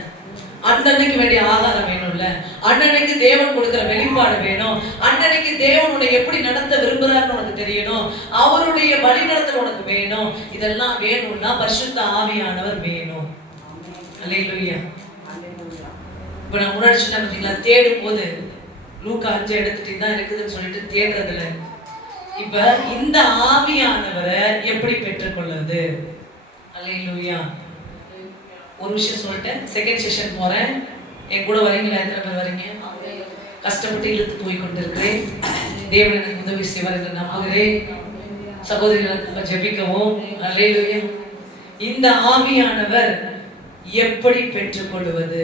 அன்னன்னைக்கு வேண்டிய ஆகாரம் வேணும்ல. அன்னன்னைக்கு தேவன் கொடுக்கிற வெளிப்பாடு வேணும். அன்னன்னைக்கு தேவன் உன்னை எப்படி நடத்த விரும்புறாருன்னு உனக்கு தெரியணும். அவருடைய வழி நடத்தல் உனக்கு வேணும். இதெல்லாம் வேணும்னா பரிசுத்த ஆவியானவர் வேணும். அல்லேலூயா. இப்ப நான் முன்னாடி சொன்ன பார்த்தீங்களா, தேடும் போது லூக்கா 5 எடுத்துட்டு தான் இருக்குதுன்னு சொல்லிட்டு தேடுறதுல, இப்ப இந்த ஆவியானவரை எப்படி பெற்றுக்கொள்வது? அல்லேலூயா. ஒரு விஷயம் சொல்லிட்டேன். செகண்ட் செஷன் போறேன். என் கூட வரீங்களா? எத்தனை பேர் வரீங்க? கஷ்டப்பட்டு இழுத்து போய் கொண்டிருக்கிறேன். தேவன் எனக்கு உதவி செய்வார் என்று நம்புகிறேன். சகோதரிகளுக்கு ஜெபிக்கவும். அல்லேலூயா. இந்த ஆவியானவர் எப்படி பெற்றுக்கொள்வது?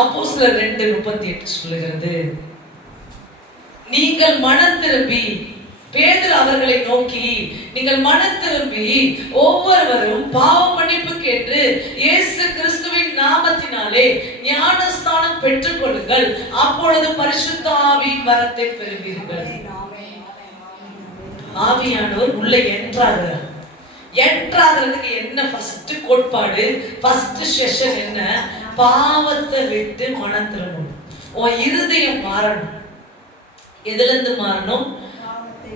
அப்போஸ்தலர் 2:38 சொல்லுகிறது, நீங்கள் மனம் திரும்பி, பேதுரு அவர்களை நோக்கி, நீங்கள் மனம் திரும்பி ஒவ்வொருவரும் பாவ மன்னிப்பு கேட்டு இயேசு கிறிஸ்துவின் நாமத்தினாலே ஞானஸ்நானம் பெற்றுக் கொள்ளுங்கள், அப்பொழுது பரிசுத்த ஆவியின் வரத்தை பெறுவீர்கள். ஆவியானவர் உள்ள என்றாகிறார். என்றாகிறதுக்கு என்ன ஃபர்ஸ்ட் கோட்பாடு, ஃபர்ஸ்ட் செஷன் என்ன? பாவத்தை விட்டு மனம் திரும்பணும். உன் இருதயம் மாறணும். எதுல இருந்து மாறணும்?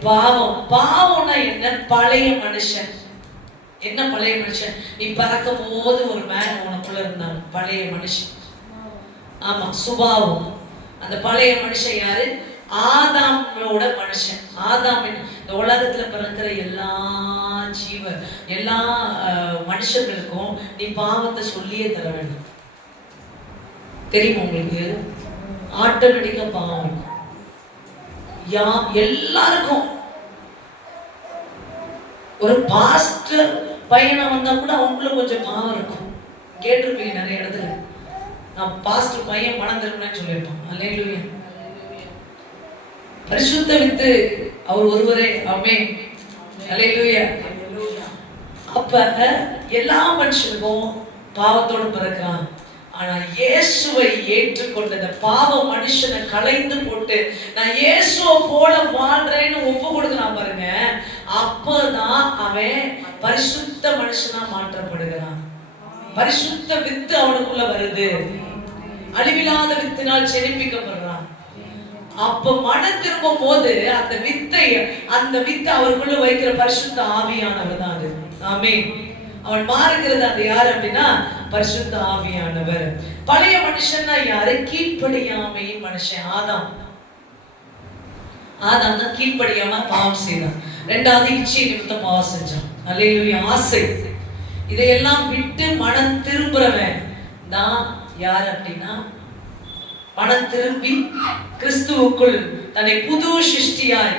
பாவம். பாவம்னா என்ன? பழைய மனுஷன். என்ன பழைய மனுஷன்? நீ பறக்கும் போது ஒரு மேன் உனக்குள்ள இருந்தாங்க, பழைய மனுஷன். ஆமா, சுபாவம். அந்த பழைய மனுஷன் யாரு? ஆதாமோட மனுஷன். ஆதாம் இந்த உலகத்துல பிறக்கிற எல்லா எல்லா மனுஷங்களுக்கும் நீ பாவத்தை சொல்லியே தர வேண்டும். தெரியுமா உங்களுக்கு? ஆட்டோமேட்டிக்கா பாவம் எல்லாருக்கும். ஒரு பாஸ்டர் பையனா வந்தா கூட அவங்களும் கொஞ்சம் பாவம் இருக்கும். கேட்டிருப்பீங்க நிறைய இடத்துல, நான் பாஸ்டர் பையன் மனம் திரும்பினேன்னு சொல்லியிருப்பான். அல்லேலூயா. பரிசுத்த வித்து அவர் ஒருவரே. ஆமென். அல்லேலூயா. அப்ப எல்லா மனுஷனுக்கும் பாவத்தோடு பிறக்கிறான். ஆனா இயேசுவை ஏற்றுக்கொண்ட பாவ மனுஷனை களைந்து போட்டு நான் இயேசுவை போல வாழ்றேன்னு ஒப்பு கொடுக்கிறான் பாருங்க, அப்பதான் அவன் பரிசுத்த மனுஷனா மாற்றப்படுகிறான். பரிசுத்த வித்து அவனுக்குள்ள வருது. அழிவில்லாத வித்தினால் செழிப்பிக்கப்படுறான். அப்ப மனம் திரும்பும் போது அந்த வித்தை அவருக்குள்ள வைக்கிற பரிசுத்த ஆவியானவர் தான் அது. ஆமென். அவன் மாறுகிறது. அது யார் அப்படின்னா பரிசுத்த ஆவியானவர். பழைய மனுஷன்னா யாரு? கீழ்ப்படியாமையின் மனுஷன் ஆதாம். ஆதாம் தான் கீழ்ப்படியாம பாவம் செய்தான். ரெண்டாவது இச்சை நிமித்தம் பாவம் செஞ்சான். அல்லேலூயா. ஆசை. இதையெல்லாம் விட்டு மனம் திரும்புறவன் தான் யார் அப்படின்னா, மனம் திரும்பி கிறிஸ்துவுக்குள் தன்னை புது சிருஷ்டியாய்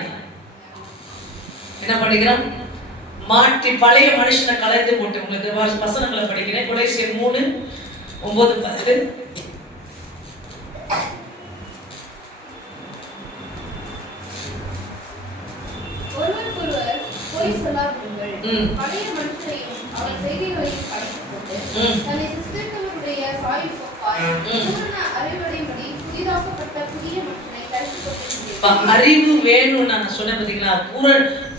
என்ன பண்ணிக்கிறான்? மாற்றி பழைய மனுஷனை கலைந்து போட்டு. உங்களுக்கு வசனங்களை படிக்கிறேன். கொலோசியர் 3:9-10. ஒருவருக்கொருவர் பொய் சொல்லாதீர்கள். பழைய மனுஷனையும் அவர் செய்திகளையும் அழைத்துக் கொண்டு தன்னை சிருஷ்டித்தவருடைய சாயலுக்கு ஒப்பாய் பூரண அறிவடையும்படி புதிதாக்கப்பட்ட புதிய மனுஷனை தரித்துக் கொண்டிருக்கிறீர்கள். அறிவு வேணும். நான் சொன்னேன் பாத்தீங்களா?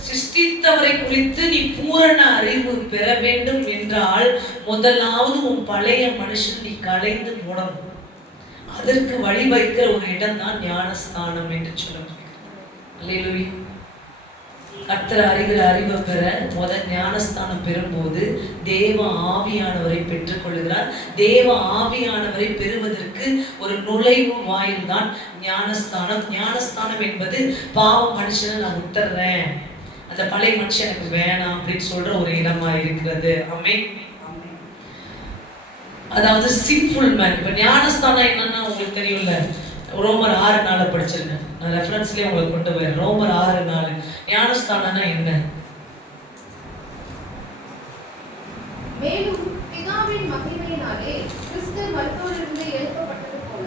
சிருஷ்டித்தவரை குறித்து நீ பூரண அறிவு பெற வேண்டும் என்றால் முதலாவது உன் பழைய மனுஷன் நீ களைந்து போடணும். அதற்கு வழி வைக்கிற ஒரு இடம் தான் ஞானஸ்தானம் என்று சொல்லப்படுகிறது. அல்லேலூயா. கர்த்தர் அறிகிற அறிவை பெற முதல் ஞானஸ்தானம் பெறும்போது தேவ ஆவியானவரை பெற்றுக் கொள்கிறார். தேவ ஆவியானவரை பெறுவதற்கு ஒரு நுழைவு வாயில் தான் ஞானஸ்தானம். ஞானஸ்தானம் என்பது பாவ மனுஷனை நான் விட்டுறேன், அந்த பழைய மனுஷன் எனக்கு வேணாம் அப்படின்னு சொல்ற ஒரு இடமா இருக்கிறது. ஆமென். அதாவது சின்ஃபுல் மேன். இப்ப ஞானஸ்தானம் என்னன்னா உங்களுக்கு தெரியும்ல, ரோமர் 6:4 படிச்சிருக்கேன். நான் ரெஃபரன்ஸ்லயே உங்களுக்கு கொண்டு போயிடுறேன். ரோமர் 6:4. ஞானஸ்தானம்னா என்ன? மேலும் பிதாவின் மகிமையினாலே கிறிஸ்து மரித்தோரிலிருந்து எழுப்பப்பட்டது போல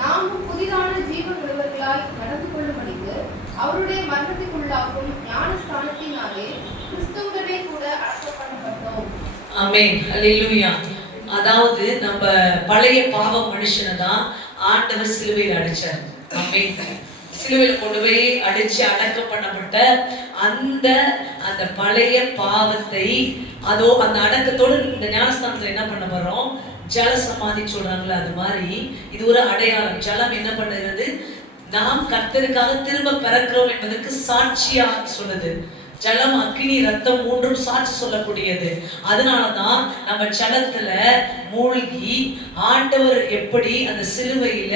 நாமும் புதிதான ஜீவன் உள்ளவர்களாய் நடந்து கொள்ளும்படிக்கு அவருடைய மரணத்துக்குள்ளாகும் ஞானஸ்தானத்தினாலே கிறிஸ்துவுடனே கூட அடக்கம் பண்ணப்பட்டோம். ஆமென். அல்லேலூயா. அதாவது நம்ம பழைய பாவ மனுஷனை தான் ஆண்டவர் சிலுவையில் அடிச்சார். ஆமென். சிலுவையில் கொண்டு போய் அடிச்சு அடக்கம் பண்ணப்பட்ட அந்த பழைய பாவத்தை அந்த அடக்கத்தோடு இந்த ஞானஸ்தானத்துல என்ன பண்ண போறோம்? ஜல சமாதி சொல்றாங்களா, அது மாதிரி இது ஒரு அடையாளம். ஜலம் என்ன பண்ணுகிறது? நாம் கர்த்தருக்காக திரும்ப பிறக்கிறோம் என்பதற்கு சாட்சியா சொல்லுது. ஜலம், அக்கினி, ரத்தம் மூன்றும் சாட்சி சொல்லக்கூடியது. அதனாலதான் நம்ம ஜலத்துல மூழ்கி ஆண்டவர் எப்படி அந்த சிலுவையில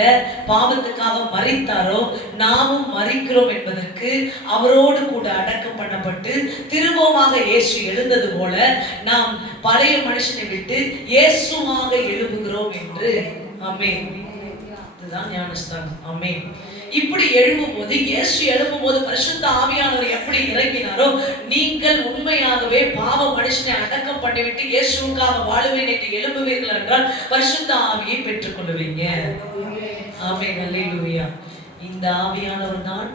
பாவத்துக்காக மரித்தாரோ நாமும் மரிக்கிறோம் என்பதற்கு அவரோடு கூட அடக்கம் பண்ணப்பட்டு திரும்பமாக இயேசு எழுந்தது போல நாம் பழைய மனுஷனை விட்டு இயேசுவாக எழுப்புகிறோம் என்று. ஆமென். இதுதான் ஞானஸ்தானம். ஆமென். இப்படி எழும்பும்போது, இயேசு எழும்பும்போது பரிசுத்த ஆவியானவர் எப்படி இறங்கினாரோ, நீங்கள் உண்மையாகவே பாவ மனுஷனை அடக்கம் பண்ணிவிட்டு இயேசுவுக்காக வாழுவேன் என்று எழும்புவீர்கள் என்றால் பரிசுத்த ஆவியை பெற்றுக் கொள்வீங்க. ஆமென். அல்லேலூயா. இந்த ஆவியானவர் தான்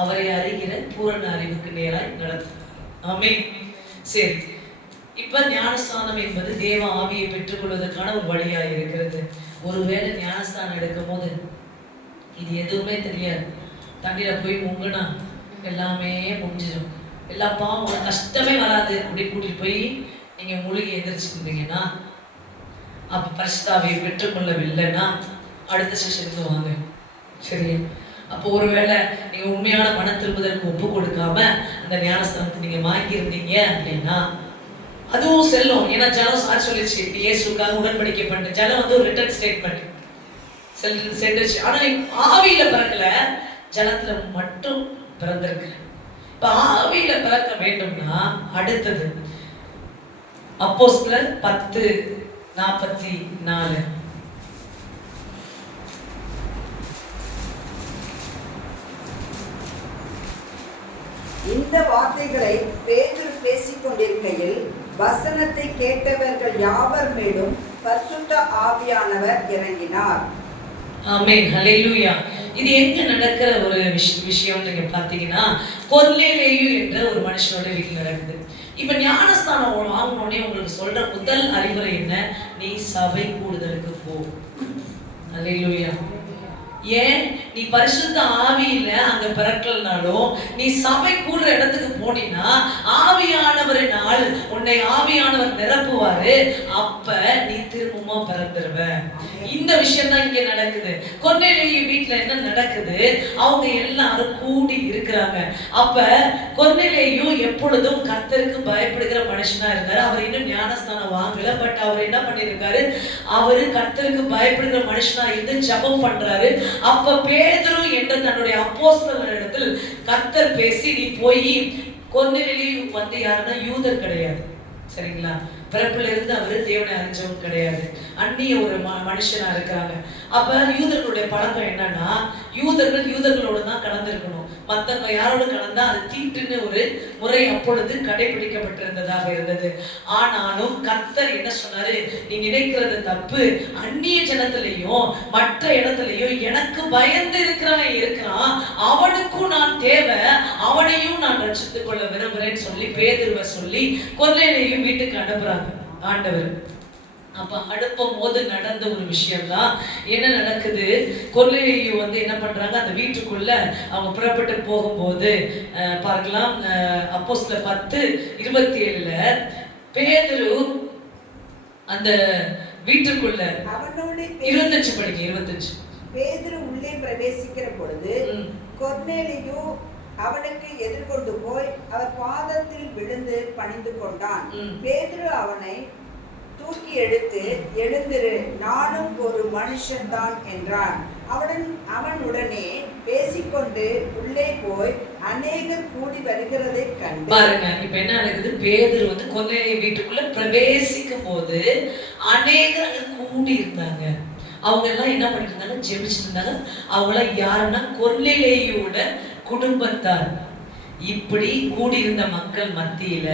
அவரை அறிகிற பூரண அறிவுக்கு நேராய் நடத்தும். ஆமென். சரி, இப்ப ஞானஸ்தானம் என்பது தேவ ஆவியை பெற்றுக்கொள்வதற்கான ஒரு வழியாக இருக்கிறது. ஒருவேளை ஞானஸ்தானம் எடுக்கும் போது இது எதுவுமே தெரியாது, தண்ணியில போய் முங்குனா எல்லாமே முடிஞ்சிடும், எல்லா பாவம் ஒரு கஷ்டமே வராது அப்படின்னு கூட்டிட்டு போய் நீங்க மூழ்கி எதிர்ச்சிருந்தீங்கன்னா, அப்ப பரிசுத்த ஆவியை பெற்றுக்கொள்ளவில்லைன்னா அடுத்த செஷனுக்கு வாங்க. சரி, அப்போ ஒருவேளை நீங்க உண்மையான மன திரும்புதலுக்கு ஒப்பு கொடுக்காம அந்த ஞானஸ்தானத்தை நீங்க வாங்கியிருந்தீங்க அப்படின்னா அதுவும் செல்லும். ஏன்னா ஜனம் சார் சொல்லிச்சு, இயேசுக்காக உடன்படிக்கை பண்ண ஜனம் வந்து ஒரு ரிட்டன் ஸ்டேட்மெண்ட் சென்றுச்சு. ஆனா நீ ஆவியில பிறக்கல, ஜலத்துல மட்டும் பிறந்திருக்கு. இப்ப ஆவியில பிறக்க வேண்டும்னா அடுத்தது அப்போஸ்தலர் 10:44. இந்த வார்த்தைகளை பேதுரு பேசிக் கொண்டிருக்கையில் வசனத்தை கேட்டவர்கள் யாவர் மேலும் பரிசுத்த ஆவியானவர் இறங்கினார். ஆமென். ஹல்லேலூயா. இது எங்க நடக்கிற ஒரு விஷயம் நீங்க பாத்தீங்கன்னா, கொர்நேலியு என்ற ஒரு மனுஷனோட வீட்டில் நடக்குது. இப்ப ஞானஸ்தானம் வாங்கினோடனே உங்களுக்கு சொல்ற முதல் அறிவுரை என்ன? நீ சபை கூடுதலுக்கு போ. ஹல்லேலூயா. ஏன்? நீ பரிசுத்த ஆவியில அங்க பிறக்கலனாலும் நீ சபை கூடுற இடத்துக்கு போனீன்னா ஆவியானவரினால் உன்னை ஆவியானவர் நிரப்புவாரு. அப்ப நீ திரும்பமா பிறந்துருவ. இந்த விஷயம் தான் இங்க நடக்குது. கொர்நேலியு வீட்டுல என்ன நடக்குது? அவங்க எல்லாரும் கூடி இருக்கிறாங்க. அப்ப கொர்நேலியு எப்பொழுதும் கர்த்தருக்கு பயப்படுகிற மனுஷனா இருந்தாரு. அவர் இன்னும் ஞானஸ்தானம் வாங்கல. பட் அவர் என்ன பண்ணிருக்காரு? அவரு கர்த்தருக்கு பயப்படுகிற மனுஷனா இருந்து ஜெபம் பண்றாரு. அப்ப பேதுரு என்ற தன்னுடைய அப்போஸ்தலரிடத்தில் கர்த்தர் பேசி, நீ போய் கொர்நேலியு வந்து யாருன்னா யூதர் கிடையாது, சரிங்களா? பிறப்புல இருந்து அவரு தேவனை அறிஞ்சவங்க கிடையாது, அந்நிய ஒரு மனுஷனா இருக்காங்க. அப்ப யூதர்களுடைய பழக்கம் என்னன்னா, யூதர்களோட தான் கலந்துருக்கணும். மத்தவங்க யாரோட கலந்தா அது தீட்டுன்னு ஒரு முறை அப்பொழுது கடைபிடிக்கப்பட்டிருந்ததாக இருந்தது. ஆனாலும் கர்த்தர் என்ன சொன்னாரு? நீ நினைக்கிறது தப்பு. அந்நிய ஜனத்திலையும் மற்ற இடத்துலயும் எனக்கு பயந்து இருக்கிறவன் இருக்கிறான், அவனுக்கும் நான் தேவை, அவனையும் நான் ரட்சித்துக் கொள்ள விரும்புறேன்னு சொல்லி பேதுருவை சொல்லி கொர்நேலியு வீட்டுக்கு அனுப்புறாங்க ஆண்டவர். அப்ப அனுப்பும் போது நடந்த ஒரு விஷயம் தான் என்ன நடக்குது? கொர்நேலியு வந்து என்ன பண்றாங்க? அந்த வீட்டுக்குள்ள அவங்க புறப்பட்டு போகும்போது பார்க்கலாம், அப்போஸ்தலர் 10:27 பேதுரு அந்த வீட்டுக்குள்ள 25 படிங்க. 25 பேதுரு உள்ளே பிரவேசிக்கிற பொழுது கொர்நேலியு அவனுக்கு எதிர்கொண்டு போய் அவர் பாதத்தில் விழுந்து பணிந்து கொண்டான். பேதுரு அவனை தூக்கி எடுத்து, எழுந்திரு, நானும் ஒரு மனுஷன் தான் என்றான். அவன் உடனே பேசிக்கொண்டு உள்ளே போய் அநேகர் கூடி வருகிறதை கண்டு. பாருங்க, இப்ப என்ன நடக்குது? பேதுரு வந்து கொர்நேலியு வீட்டுக்குள்ள பிரவேசிக்கும் போது அநேகர் அங்க கூடி இருந்தாங்க. அவங்க எல்லாம் என்ன பண்ணிட்டு இருந்தாங்க? ஜெபிச்சுட்டு இருந்தாங்க. அவங்கள யாருன்னா கொர்நேலியுவோட குடும்பத்தார். இப்படி கூடியிருந்த மக்கள் மத்தியில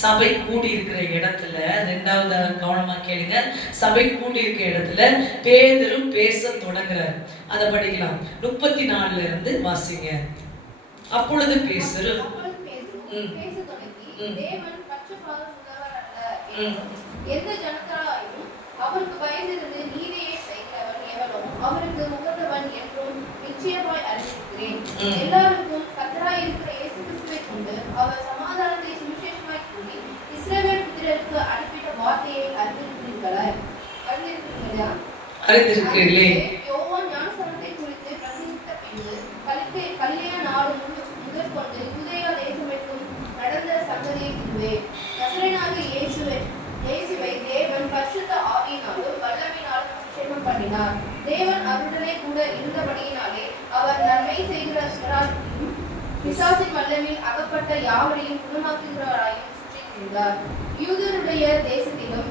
சபை கூடி இருக்கிற இடத்துல, ரெண்டாவது கவனமா கேளுங்க, சபை கூடி இருக்கிற இடத்துல பேதுரு பேச தொடங்குறார். அதை படிக்கலாம். 34 இருந்து வாசிங்க. அப்பொழுது பேசுரு எந்த ஜனத்தாராயும் அவருக்கு பயந்திருந்து நீதியை செய்கிறவன் எவனோ அவருக்கு உகந்தவன் என்றும் நிச்சயமாய் அறிந்திருக்கிறேன். எல்லாருக்கும் கர்த்தராய் இருக்கிற இயேசு கிறிஸ்துவை கொண்டு அவர் சமாதானத்தை சுவிசேஷமாய் கூறி இஸ்ரவேல் புத்திரருக்கு அனுப்பிட்ட வார்த்தையை அறிந்திருக்கிறீர்களா? யோவான் ஞானஸ்நானத்தை குறித்து பிரசங்கித்த பின்பு கலிலேயா நாடு முதற்கொண்டு யூதேயா தேசமெங்கும் நடந்த சங்கதி இதுவே. நசரேயனாகிய இயேசுவை தேவன் பரிசுத்த ஆவியினாலும் வல்லமையினாலும் அபிஷேகம் பண்ணினார். தேவன் அவருடனே கூட இருந்தபடியினாலே அவர் நன்மை செய்கிறவராயும் பிசாசின் வல்லமையில் அகப்பட்ட யாவரையும் குணமாக்குகிறவராயும் சுற்றி இருந்தார். யூதருடைய தேசத்திலும்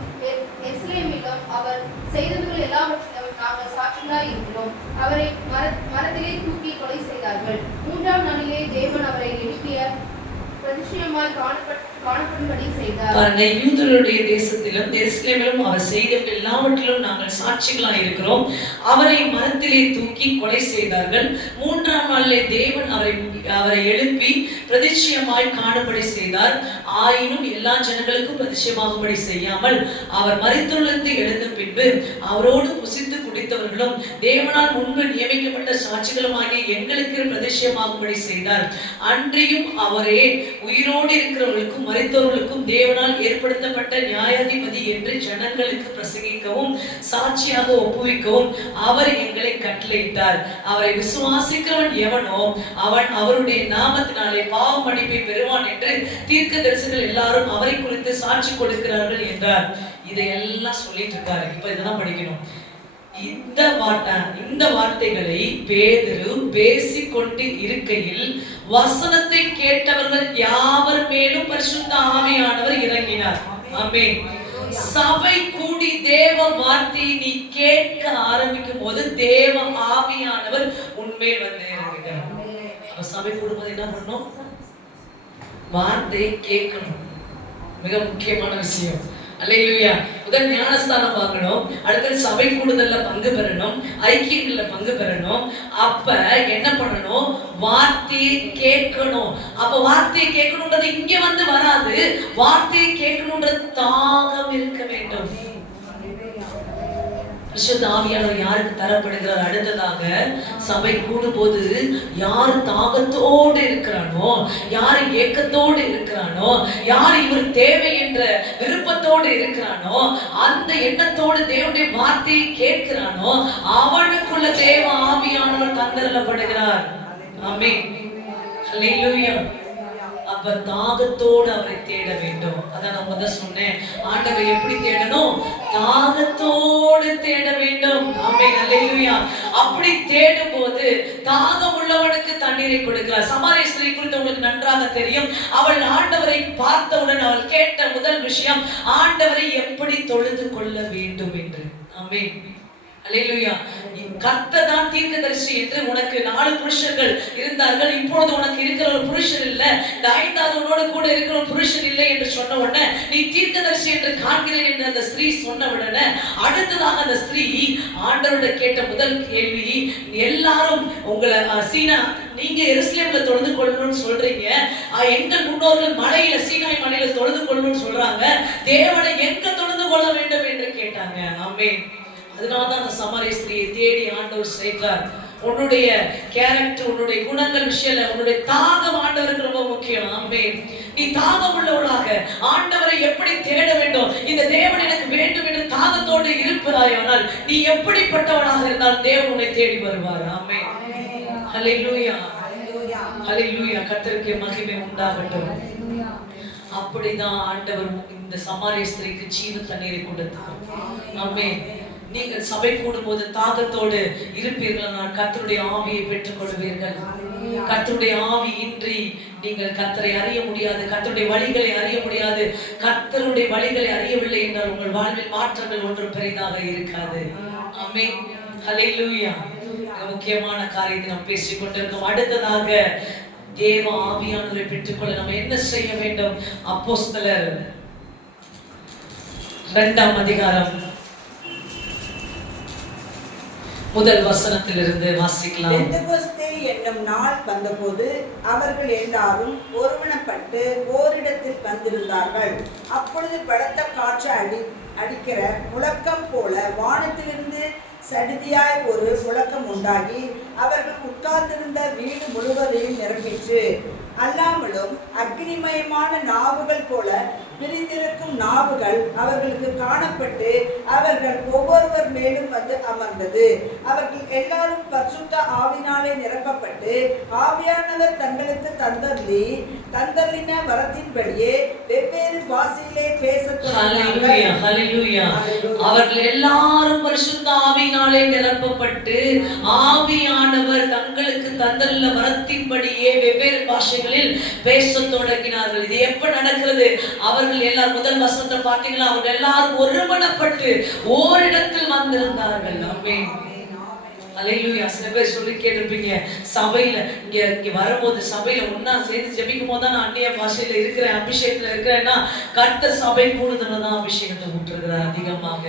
எருசலேமிலும் அவர் செய்தவர்கள் எல்லாவற்றிலும் நாங்கள் சாட்சி பாவிகளாய் இருக்கிறோம். அவரை மரத்திலே தூக்கி கொலை செய்தார்கள். 3ஆம் நாளிலே தேவன் அவரை எழுப்பிய பிரதிஷ்டையாய் காணப்படும்படி செய்தார். பாருங்க, யூதருடைய தேசத்திலும் எருசலேமிலும் அவர் செய்த எல்லாவற்றிலும் நாங்கள் சாட்சிகளாய் இருக்கிறோம். அவரை மரத்திலே தூக்கி கொலை செய்தார்கள். 3ஆம் நாளிலே தேவன் அவரை எழுப்பி பிரதிஷ்டையாய் காணும்படி செய்தார். ஆயினும் எல்லா ஜனங்களுக்கும் பிரதிஷ்டையாகும்படி செய்யாமல் அவர் மரித்துள்ளத்தை எழுந்த பின்பு அவரோடு புசித்து குடித்தவர்களும் தேவனால் முன்பு நியமிக்கப்பட்ட சாட்சிகளுமாகிய எங்களுக்கு பிரதிஷ்டையாகும்படி செய்தார். அன்றியும் அவரே உயிரோடு இருக்கிறவர்களுக்கும் மரித்தவர்களுக்கும் தேவனால் ஏற்படுத்தப்பட்ட நியாயாதிபதி என்று ஜனங்களுக்கு பிரசங்கிக்கவும் சாட்சியாக ஒப்புவிக்கவும் அவர் எங்களை கட்டளையிட்டார். அவரை விசுவாசிக்கிறவன் எவனோ அவன் அவருடைய நாமத்தினாலே பாவ மன்னிப்பை பெறுவான் என்று தீர்க்கதரிசிகள் எல்லாரும் அவரை குறித்து சாட்சி கொடுக்கிறார்கள் என்றார். இதையெல்லாம் சொல்லிட்டு இருக்காரு. இப்ப இதெல்லாம் படிக்கணும். இந்த வார்த்தைகளை பேதுரு பேசிக்கொண்டு இருக்கையில் வசனத்தை கேட்டவர்கள் யாவர் மேலும் பரிசுத்த ஆவியானவர் இறங்கினார். ஆமென். சபை கூடி தேவ வார்த்தையை நீ கேட்க ஆரம்பிக்கும் போது தேவ ஆவியானவர் உன்மேல் வந்து இறங்குகிறார். சபை கூடும்போது என்ன பண்ணணும்? வார்த்தையை கேட்கணும். மிக முக்கியமான விஷயம். அல்லேலூயா. முதல் ஞானஸ்தானம் வாங்கணும், அடுத்து சபை கூடுதல்ல பங்கு பெறணும், ஐக்கியங்கள்ல பங்கு பெறணும். அப்ப என்ன பண்ணணும்? வார்த்தையை கேட்கணும். அப்ப வார்த்தையை கேட்கணும்ன்றது இங்க வந்து வராது. வார்த்தையை கேட்கணும்ன்றது தாகம் இருக்க வேண்டும். பரிசுத்த ஆவியானவர் யாருக்கு தரப்படுகிறார்? அடுத்ததாக சபை கூடும்போது யார் தாகத்தோடு இருக்கிறானோ, யார் ஏக்கத்தோடு இருக்கிறானோ, யார் இவர் தேவை என்ற விருப்பத்தோடு இருக்கிறானோ, அந்த எண்ணத்தோடு தேவனுடைய வார்த்தையை கேட்கிறானோ அவனுக்குள்ள தேவ ஆவியானவர் தந்தரப்படுகிறார். ஆமென். ஹல்லேலூயா. அப்ப தாகத்தோடு அவரை தேட வேண்டும். அதான் நான் முதல்ல சொன்னேன், ஆண்டவரை எப்படி தேடணும்? தாகத்தோடு தேட வேண்டும். ஆமென். ஹல்லேலூயா. அப்படி தேடும் போது தாகம் உள்ளவனுக்கு தண்ணீரை கொடுக்கிறார். சமாரிய ஸ்திரீ குறித்து உங்களுக்கு நன்றாக தெரியும். அவள் ஆண்டவரை பார்த்தவுடன் அவள் கேட்ட முதல் விஷயம் ஆண்டவரை எப்படி தொழுது கொள்ள வேண்டும் என்று. ஆமென். அல்லேலூயா. கர்த்தர் தான் தீர்க்கதரிசி என்று உனக்கு 4 புருஷர்கள் இருந்தார்கள். இப்பொழுது உனக்கு இருக்கிற ஒரு புருஷன் இல்ல, இந்த 5வது உன்னோடு கூட இருக்கிற ஒரு புருஷன் இல்லை என்று சொன்ன உடனே நீ தீர்க்கதரிசி என்று காண்கிறேன் என்று அந்த ஸ்திரீ சொன்ன உடனே அடுத்ததாக அந்த ஸ்திரீ ஆண்டவரோட கேட்ட முதல் கேள்வி, எல்லாரும் உங்களை சீனா நீங்க எருசலேம்ல தொழுது கொள்ளணும்னு சொல்றீங்க, எங்கள் முன்னோர்கள் மலையில சீனாய் மலையில தொழுது கொள்ளணும்னு சொல்றாங்க, தேவனை எங்க தொழுது கொள்ள வேண்டும் என்று கேட்டாங்க. ஆமென். அதனாலதான் அந்த சமாரிய ஸ்திரியை தேடி ஆண்டவர் சேர்த்தார். உன்னுடைய கேரக்டர், உன்னுடைய குணங்கள் விஷயத்துல உன்னுடைய தாகம் ஆண்டவருக்கு ரொம்ப முக்கியம். ஆமென். நீ தாகம் உள்ளவளாக ஆண்டவரை எப்படி தேட வேண்டும், இந்த தேவன் எனக்கு வேண்டும் என்று தாகத்தோடு இருப்பாயானால் நீ எப்படிப்பட்டவனாக இருந்தால் தேவன் உன்னை தேடி வருவார். ஆமென். ஹல்லேலூயா. ஹல்லேலூயா. கர்த்தருக்கு மகிமை உண்டாகட்டும். அப்படிதான் ஆண்டவர் இந்த சமாரிய ஸ்திரீக்கு ஜீவ தண்ணீரை கொடுத்தார். ஆமென். நீங்கள் சபை கூடும்போது தாகத்தோடு இருப்பீர்கள், கர்த்தருடைய ஆவியை பெற்றுக் கொள்வீர்கள். கர்த்தருடைய ஆவி இன்றி நீங்கள் கர்த்தரை அறிய முடியாது, கர்த்தருடைய வழிகளை அறிய முடியாது. கர்த்தருடைய வழிகளை அறியவில்லை என்றால் உங்கள் வாழ்வில் மாற்றங்கள் ஒன்றும் பெரிதாக இருக்காது. ஆமென். ஹல்லேலூயா. முக்கியமான காரியத்தை நாம் பேசிக் கொண்டிருக்கோம். அடுத்ததாக தேவ ஆவியானவரை பெற்றுக்கொள்ள நம்ம என்ன செய்ய வேண்டும்? அப்போஸ்தலர் 2ஆம் அதிகாரம் முதல் வசனத்திலிருந்து வாசிக்கலாம். பெந்தெகோஸ்தே என்னும் நாள் வந்தபோது அவர்கள் எல்லாரும் ஒருமனப்பட்டு ஓரிடத்தில் வந்திருந்தார்கள். அப்பொழுது பலத்த காற்று அடிக்கிற முழக்கம் போல வானத்திலிருந்து சடிதியாய் ஒரு முழக்கம் உண்டாகி அவர்கள் உட்கார்ந்திருந்த வீடு முழுவதையும் நிரம்பிற்று. அல்லாமலும் அக்னிமயமான நாவுகள் போல பிரிந்திருக்கும் நாவுகள் அவர்களுக்கு காணப்பட்டு அவர்கள் ஒவ்வொருவர் மேலும் வந்து அமர்ந்தது. அவர்கள் எல்லாரும் பரிசுத்த ஆவினாலே நிரப்பப்பட்டு ஆவியானவர் தங்களுக்கு தந்தர்லின வரத்தின்படியே வெவ்வேறு பாஷையிலே பேசத் தொடங்கினார்கள். அவர்கள் எல்லாரும் பரிசுத்த ஆவியினாலே நிரப்பப்பட்டு ஆவியானவர் தங்களுக்கு தந்தர்லின வரத்தின்படியே வெவ்வேறு பாஷைகளில் பேசத் தொடங்கினார்கள். இது எப்ப நடக்கிறது? அவர்கள் எல்லாரும் முதல் வசனத்தை பார்த்தீங்களா? அவர்கள் எல்லாரும் ஒருமனப்பட்டு ஓரிடத்தில் வந்திருந்தார்கள். ஆமென். அல்லேலூயா. சில பேர் சொல்லி கேட்டிருப்பீங்க, சபையில இங்க வரும்போது சபையில ஒன்னா சேர்ந்து ஜெபிக்கும் போது தான் நான் அந்நிய பாஷையில இருக்கிறேன், அபிஷேகத்துல இருக்கிறேன்னா கர்த்தர் சபை கூடுதல தான் அபிஷேகத்தை ஊற்றுகிறார் அதிகமாக.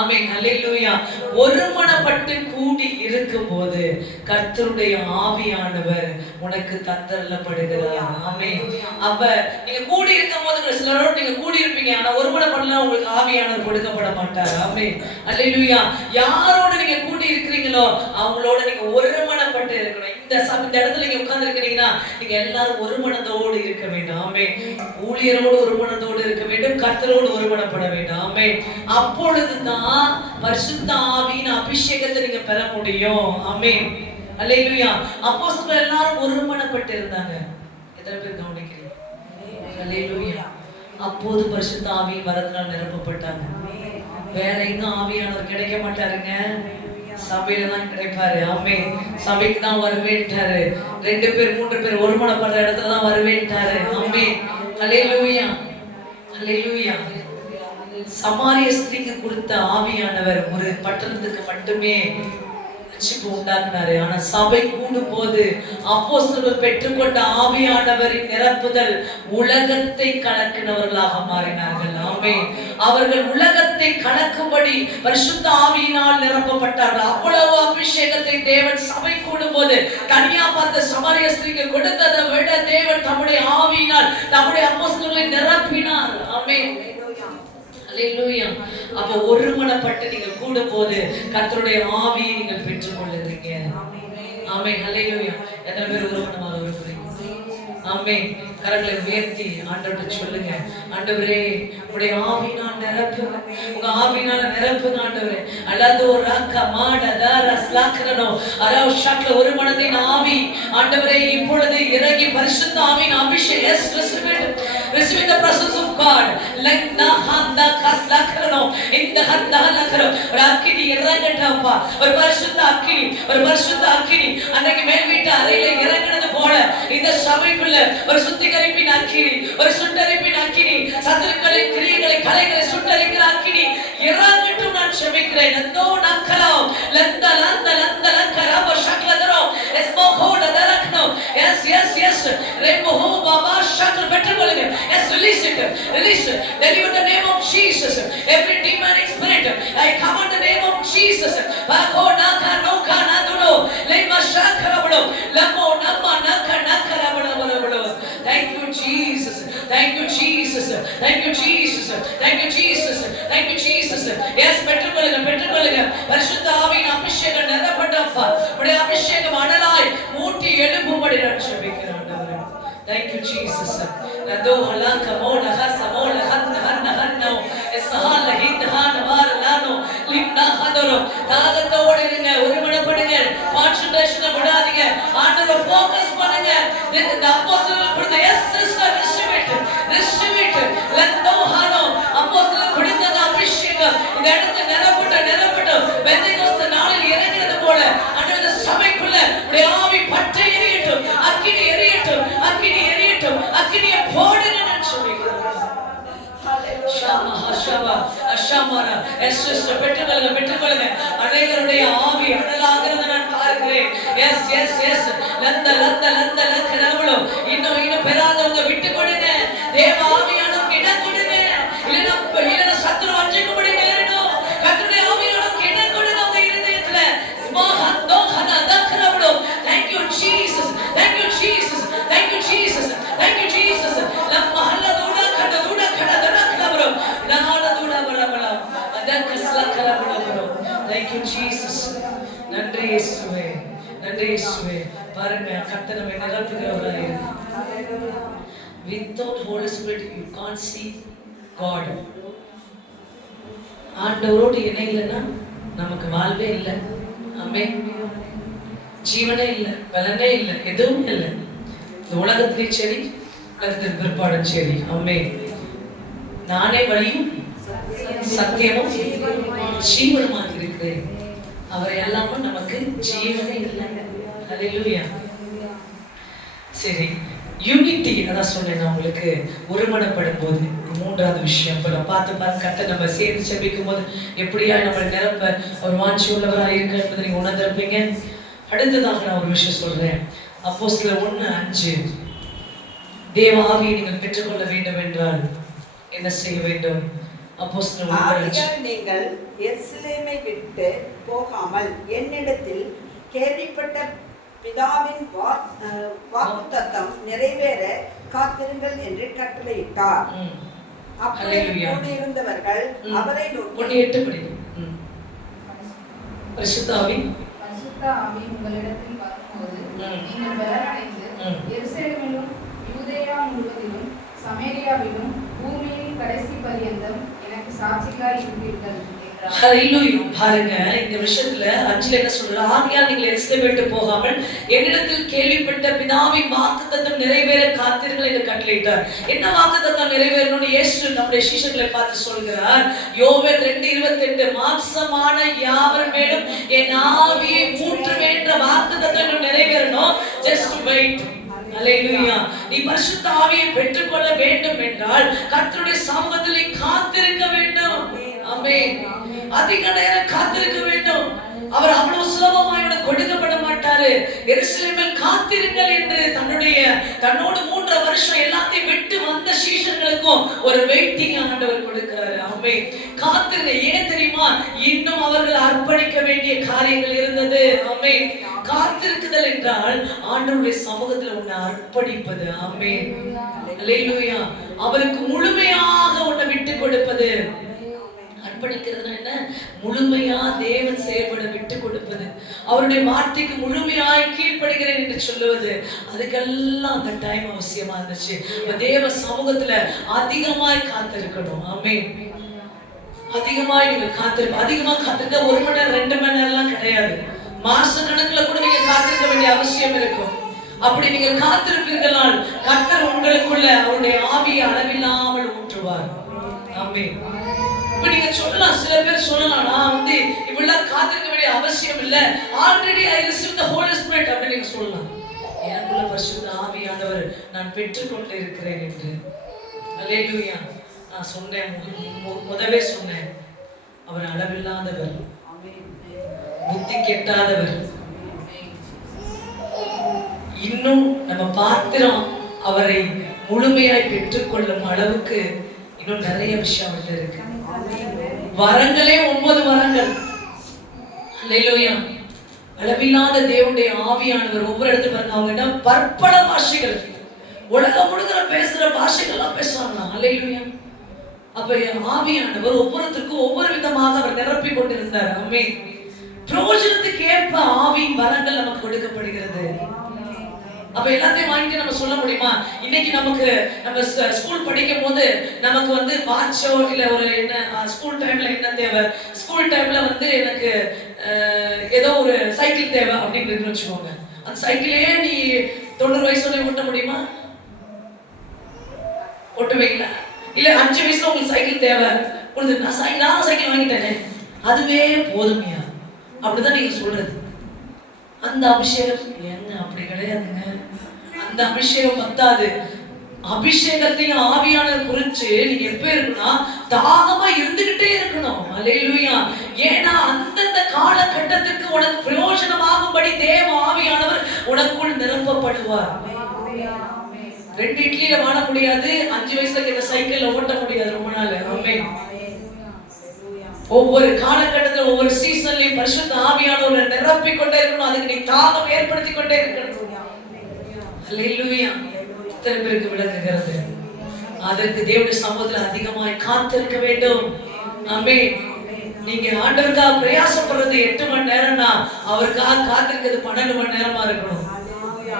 ஆமென், அல்லேலூயா. ஒருமனப்பட்டு கூடி இருக்கும்போது கர்த்தருடைய ஆவியானவர் உனக்கு தந்தரப்படுகிறார். ஆமென். அப்ப நீங்க கூடி இருக்கும்போது சிலரோட நீங்க கூடி இருப்பீங்க, ஆனா ஒருமனப்படல உங்களுக்கு ஆவியானவர் கொடுக்கப்பட மாட்டார். ஆமென், அல்லேலூயா. யாரோட நீங்க கூடி இருக்கிறீங்களோ அவங்களோட நீங்க ஒருமனப்பட்டு இருக்கணும். இந்த இடத்துல நீங்க உட்கார்ந்து இருக்கிறீங்கன்னா நீங்க எல்லாரும் ஒருமனதோடு இருக்க வேண்டும். ஆமென். ஊழியரோடு ஒருமனதோடு இருக்க வேண்டும், கர்த்தரோடு ஒருமனப்பட வேண்டும். ஆமென். அப்பொழுதுதான் பரிசுத்த ஆவியின் அபிஷேகத்தை நீங்க பெற முடியும். ஆமென், அல்லேலூயா. அப்போஸ்தலர் எல்லாரும் ஒருமனப்பட்டு இருந்தாங்க. எத்தனை பேர் கவனிக்கிறீங்க? அல்லேலூயா. அப்போது பரிசுத்த ஆவியின் வரத்தினால் நிரப்பப்பட்டாங்க. வேற எங்கும் ஆவியானவர் கிடைக்க மாட்டாருங்க, சபையில தான் கிடைப்பாரு. ஆமென். சபைக்கு தான் வருவேன்ட்டாரு. 2 பேர் 3 பேர் ஒருமனப்படுற இடத்துல தான் வருவேன்ட்டாரு. ஆமென், அல்லேலூயா, அல்லேலூயா. சமாரிய ஸ்திரீக்கு கொடுத்த ஆவியானவர் ஒரு பட்டணத்துக்கு மட்டுமே ரட்சிப்பு உண்டாக்குனாரு. ஆனா சபை கூடும் போது அப்போஸ்தலர்கள் பெற்றுக்கொண்ட ஆவியானவரின் நிரப்புதல் உலகத்தை கலக்கினவர்களாக மாறினார்கள். ஆமென். அவர்கள் உலகத்தை கலக்கும்படி பரிசுத்த ஆவியினால் நிரப்பப்பட்டார்கள். அவ்வளவு அபிஷேகத்தை தேவன் சபை கூடும் போது தனியா பார்த்த சமாரிய ஸ்திரீக்கு கொடுத்ததை விட தேவன் தம்முடைய ஆவியினால் நம்முடைய அப்போஸ்தலர்களை நிரப்பினார். ஆமென், அல்லேலூயா. அப்ப ஒருமனப்பட்டு நீங்க கூடும்போது கர்த்தருடைய ஆவியை நீங்கள் பெற்றுக் கொள்ளுறீங்க. ஆமென், அல்லேலூயா. எத்தனை பேர் ஒருமனமாக இருக்கிறீங்க? ஆமென். கரங்களை உயர்த்தி ஆண்டவர்கிட்ட சொல்லுங்க, ஆண்டவரே உடைய ஆவியினால் நிரப்புங்க, உங்க ஆவியினால நிரப்புங்க ஆண்டவரே. அலதோ ராக்க மாடதா ரஸ்லாக்கரனோ அரோ ஷாக்ல ஒரு மனதின் ஆவி ஆண்டவரே இப்பொழுது இறங்கி பரிசுத்த ஆவியின் அபிஷேகம். Yes, receive the presence of God. லக்னா ஹந்தா கஸ்லாக்கரனோ இந்த ஹந்தா லக்கரோ ராக்கிடி இறங்கட்டப்பா. ஒரு பரிசுத்த அக்கினி, ஒரு பரிசுத்த அக்கினி அன்னைக்கு மேல் வீட்டு அறையில இறங்கினது போல இந்த சபைக்குள்ள ஒரு சுத்திகரிப்பின் அக்கினி, ஒரு சுட்டரிப்பின் அக்கினி, சத்துருக்களின் கிரியைகளை கலைகளை சுட்டரிக்கிற அக்கினி இறங்கட்டும். நான் செபிக்கிறேன். நந்தோ நக்கலோ லந்த லந்த லந்த லக்கரப ஷக்லதரோ எஸ்மோகோட தரக்னோ. எஸ் எஸ் எஸ் ரெமோஹோ பாபா ஷக்ல பெற்றுக்கொள்ளுங்க. Yes, release it, release it. Deliver the name of Jesus. Every demonic spirit, I come on the name of Jesus. Bako naka noka naduno lema shakarabdo lamo namma naka nakarabdo. Thank you Jesus, thank you Jesus, thank you Jesus, thank you Jesus, thank you Jesus. Yes, பெற்றுக்கொள்ளுங்க, பெற்றுக்கொள்ளுங்க. பரிசுத்த ஆவியின் அபிஷேகம் நிரப்பட்டப்பா. உடைய அபிஷேகம் அனலாய் ஊட்டி எழும்பும்படி நான் ஜெபிக்கிறேன் ஆண்டவரே. Thank you Jesus. Nado halaka mola hasa mola hanna hanna hanno eshala hidhana varlano limna hadoro. தாகத்தோடு இருங்க, ஒருமனப்படுங்க, கான்சென்ட்ரேஷனை விடாதீங்க. ஆண்டவரை ஃபோக்கஸ் பண்ணுங்க. இந்த அப்போஸ்தலர்கள் கொடுத்த எஸ் சிஸ்டர் ரிஸ்ட்ரிபியூட் லந்தோ ஹானோ அப்போஸ்தலர்கள் கொடுத்த அபிஷேகம் இந்த இடத்துல நிரப்பட்ட பெந்தெகோஸ்தே நாளில் இறங்கினது போல ஆண்டவர் சபைக்குள்ள உடைய ஆவி பற்றி எரியட்டும், அக்கினி எரியட்டும், அக்கினி எரியட்டும், அக்கினியை போடுங்க நான் சொல்லிக்கிறேன். பெற்றுக்கொள்ளுங்க. அனைவருடைய ஆவி அனலாகிறது நான் பார்க்கிறேன். எஸ் எஸ் எஸ் லந்த லந்த லந்த லக்கரவளோ. இன்னும் பெறாதவங்க விட்டு கொடுங்க. தேவ ஆவியானவருக்கு இடம் கொடுங்க. இல்லைன்னா சத்துரு வஞ்சிக்கும்படி நேரிடும். கர்த்தருடைய ஆவியானவருக்கு இடம் கொடுங்க உங்க இருதயத்துல. ஸ்மோஹந்தோ Hana தக்கரவளோ. Thank you Jesus, thank you Jesus, thank you Jesus, thank you Jesus. லம்ம ஹல்லதுடா கடதுடா கடதடா கரவளோ நாலதுடா வரவளோ அதக்கஸ்ல கரவளோ. Thank you Jesus. நன்றி இயேசுவே, நன்றி இயேசுவே. பாருங்க, கர்த்தர் நம்மை நிரப்புகிறவராக இருக்கிறார். Without Holy Spirit you can't see God. ஆண்டவரோடு இணையலன்னா நமக்கு வாழ்வே இல்லை. ஆமென். ஜீவனே இல்லை, பலனே இல்லை, எதுவும் இல்லை. இந்த உலகத்திலே சரி, உலகத்தின் பிற்பாடும் சரி. ஆமென். நானே வழியும் சத்தியமும் ஜீவனுமாக இருக்கிறேன். அவரை எல்லாமும் நமக்கு ஜீவனே இல்லை. அல்லேலூயா. சரி, யூனிட்டி. அதான் சொன்னேன் நான் உங்களுக்கு, ஒருமனப்படும் போது. மூன்றாவது விஷயம் இப்போ நான் பார்த்து கர்த்தர் நம்ம சேர்ந்து செபிக்கும் போது எப்படியா நம்ம நிரப்ப ஒரு வாஞ்சி உள்ளவராக இருக்க என்பதை நீங்க உணர்ந்திருப்பீங்க. அடுத்ததாக நான் ஒரு விஷயம் சொல்றேன். அப்போஸ்தலர் 1:5, தேவ ஆவியை நீங்கள் பெற்றுக்கொள்ள வேண்டும் என்றால் என்ன செய்ய வேண்டும்? அப்போஸ்தலர் 1:5, நீங்கள் எருசலேமை விட்டு போகாமல் என்னிடத்தில் கேள்விப்பட்ட பிதாவின் வாக்குத்தத்தம் நிறைவேற காத்திருங்கள் என்று கட்டளையிட்டார். அப்பொழுது கூடியிருந்தவர்கள் அவரை நோக்கி 1:8 பரிசுத்த ஆவி உங்களிடத்தில் வரும்போது நீங்கள் பலனடைந்து எருசலேமிலும் யூதேயா முழுவதிலும் சமேரியாவிலும் பூமியின் கடைசி பரியந்தம் எனக்கு சாட்சிகளாய் இருப்பீர்கள். பாருங்க, இந்த விஷயத்துல 5 என்ன சொல்ற? ஆகையால் நீங்கள் எருசலேமை விட்டு போகாமல் என்னிடத்தில் கேள்விப்பட்ட பிதாவின் வாக்குத்தத்தம் நிறைவேற காத்திருங்கள் என்று கட்டளையிட்டார். என்ன வாக்குத்தத்தம் நிறைவேறணும்னு இயேசு நம்முடைய சீஷர்களை பார்த்து சொல்கிறார். யோவேல் 2:28, மாம்சமான யாவர் மேலும் என் ஆவியை ஊற்றுவேன் என்ற வாக்குத்தத்தம் நிறைவேறணும். Just wait. அல்லேலூயா. நீ பரிசுத்த ஆவியை பெற்றுக்கொள்ள வேண்டும் என்றால் கர்த்தருடைய சமூகத்தில் நீ காத்திருக்க வேண்டும். ஆமென். அதிக நேரம் காத்திருக்க வேண்டும். அவர் அவ்வளவு சுலபமாய் உனக்கு கொடுக்கப்பட மாட்டாரு. எருசலேமில் காத்திருங்கள் என்று தன்னோடு 3 வருஷம் எல்லாத்தையும் விட்டு வந்த சீஷர்களுக்கும் ஒரு வெயிட்டிங் ஆண்டவர் கொடுக்கிறாரு. ஆமென். காத்திருங்க. ஏன் தெரியுமா? இன்னும் அவர்கள் அர்ப்பணிக்க வேண்டிய காரியங்கள் இருந்தது. ஆமென். காத்திருக்குதல் என்றால் ஆண்டவருடைய சமூகத்தில் உன்னை அர்ப்பணிப்பது. ஆமென். அல்லேலூயா. அவருக்கு முழுமையாக உன்னை விட்டு கொடுப்பது. அர்ப்பணிக்கிறதுனா என்ன? முழுமையா தேவன் செயல்பட விட்டு கொடுப்பது, அவருடைய வார்த்தைக்கு முழுமையாய் கீழ்ப்படுகிறேன் என்று சொல்லுவது. அதுக்கெல்லாம் அந்த டைம் அவசியமா இருந்துச்சு. தேவ சமூகத்துல அதிகமாய் காத்திருக்கணும். ஆமென். அதிகமாய் நீங்க அதிகமா காத்திருக்க 1 மணி நேரம் 2 மணி நேரம்லாம் கிடையாது. மாச கணக்குல கூட நீங்க காத்திருக்க வேண்டிய அவசியம் இருக்கும். அப்படி நீங்க காத்திருப்பீர்களால் கர்த்தர் உங்களுக்குள்ள அவருடைய ஆவியை அளவில்லாமல் ஊற்றுவார். ஆமென். இப்ப நீங்க சொல்லலாம், சில பேர் சொல்லலாம், நான் இவ்வளவு காத்திருக்க வேண்டிய அவசியம் இல்ல, already I receive the Holy Spirit அப்படி நீங்க சொல்லலாம். எனக்குள்ள பரிசுத்த ஆவியானவர் நான் பெற்றுக்கொண்டு இருக்கிறேன் என்று. அல்லேலூயா. நான் சொன்னேன், முதவே சொன்னேன், அவர் அளவில்லாதவர், புத்தி கெட்டாதவர். இன்னும் நம்ம பாத்திரம் அவரை முழுமையாய் பெற்றுக்கொள்ளும் அளவுக்கு இன்னும் நிறைய விஷயம் இருக்கு. வரங்களே 9 வரங்கள். அல்லேலூயா. அளவில்லாத தேவனுடைய ஆவியானவர் ஒவ்வொரு இடத்துல பாருங்க, அவங்க என்ன பற்பல பாஷைகள், உலகம் முழுக்க பேசுற பாஷைகள்லாம் பேசுறாங்க. அல்லேலூயா. அப்ப ஆவியானவர் ஒவ்வொருத்தருக்கும் ஒவ்வொரு விதமாக அவர் நிரப்பி கொண்டிருந்தார். ஆமென். பிரயோஜனத்துக்கு ஏற்ப ஆவியின் வரங்கள் நமக்கு கொடுக்கப்படுகிறது. அப்ப எல்லாத்தையும் வாங்கிட்டு நம்ம சொல்ல முடியுமா? இன்னைக்கு நமக்கு நம்ம ஸ்கூல் படிக்கும் போது நமக்கு வாட்சோ இல்ல ஒரு என்ன ஸ்கூல் டைம்ல என்ன தேவை, ஸ்கூல் டைம்ல எனக்கு ஏதோ ஒரு சைக்கிள் தேவை அப்படின்னு வச்சுக்கோங்க. அந்த சைக்கிளே நீ 90 வயசுல ஓட்ட முடியுமா? ஓட்டுவீங்களா? இல்ல 5 வயசுல உங்களுக்கு சைக்கிள் தேவை, நான் சைக்கிள் வாங்கிட்டேனே அதுவே போதுமையா? அப்படிதான் நீங்க சொல்றது. அந்த அபிஷேகம் என்ன அப்படி கிடையாதுங்க. அந்த அபிஷேகம் பத்தாது. அபிஷேகத்தையும் ஆவியானவர் குறிச்சு நீங்க எப்ப இருக்குன்னா தாகமா இருந்துகிட்டே இருக்கணும். அல்லேலூயா. ஏன்னா அந்தந்த காலகட்டத்துக்கு உனக்கு பிரயோஜனமாகும்படி தேவ ஆவியானவர் உனக்குள் நிரப்பப்படுவார். 2 இட்லியில வாழ முடியாது, 5 வயசுல இந்த சைக்கிள்ல ஓட்ட முடியாது ரொம்ப நாள். ஆமென். ஒவ்வொரு காலகட்டத்தில் ஒவ்வொரு சீசன்லயும் பரிசுத்த ஆவியானவரை நிரப்பிக் கொண்டே இருக்கணும். அதுக்கு நீ தாகம் ஏற்படுத்தி கொண்டே இருக்கணும். அல்லேலூயா. எத்தனை பேருக்கு விளங்குகிறது? அதற்கு தேவனுடைய சமூகத்தில் அதிகமாய் காத்திருக்க வேண்டும். ஆமென். நீங்க ஆண்டவருக்காக பிரயாசப்படுறது 8 மணி நேரம்னா அவருக்காக காத்திருக்கிறது 12 மணி நேரமா இருக்கணும்.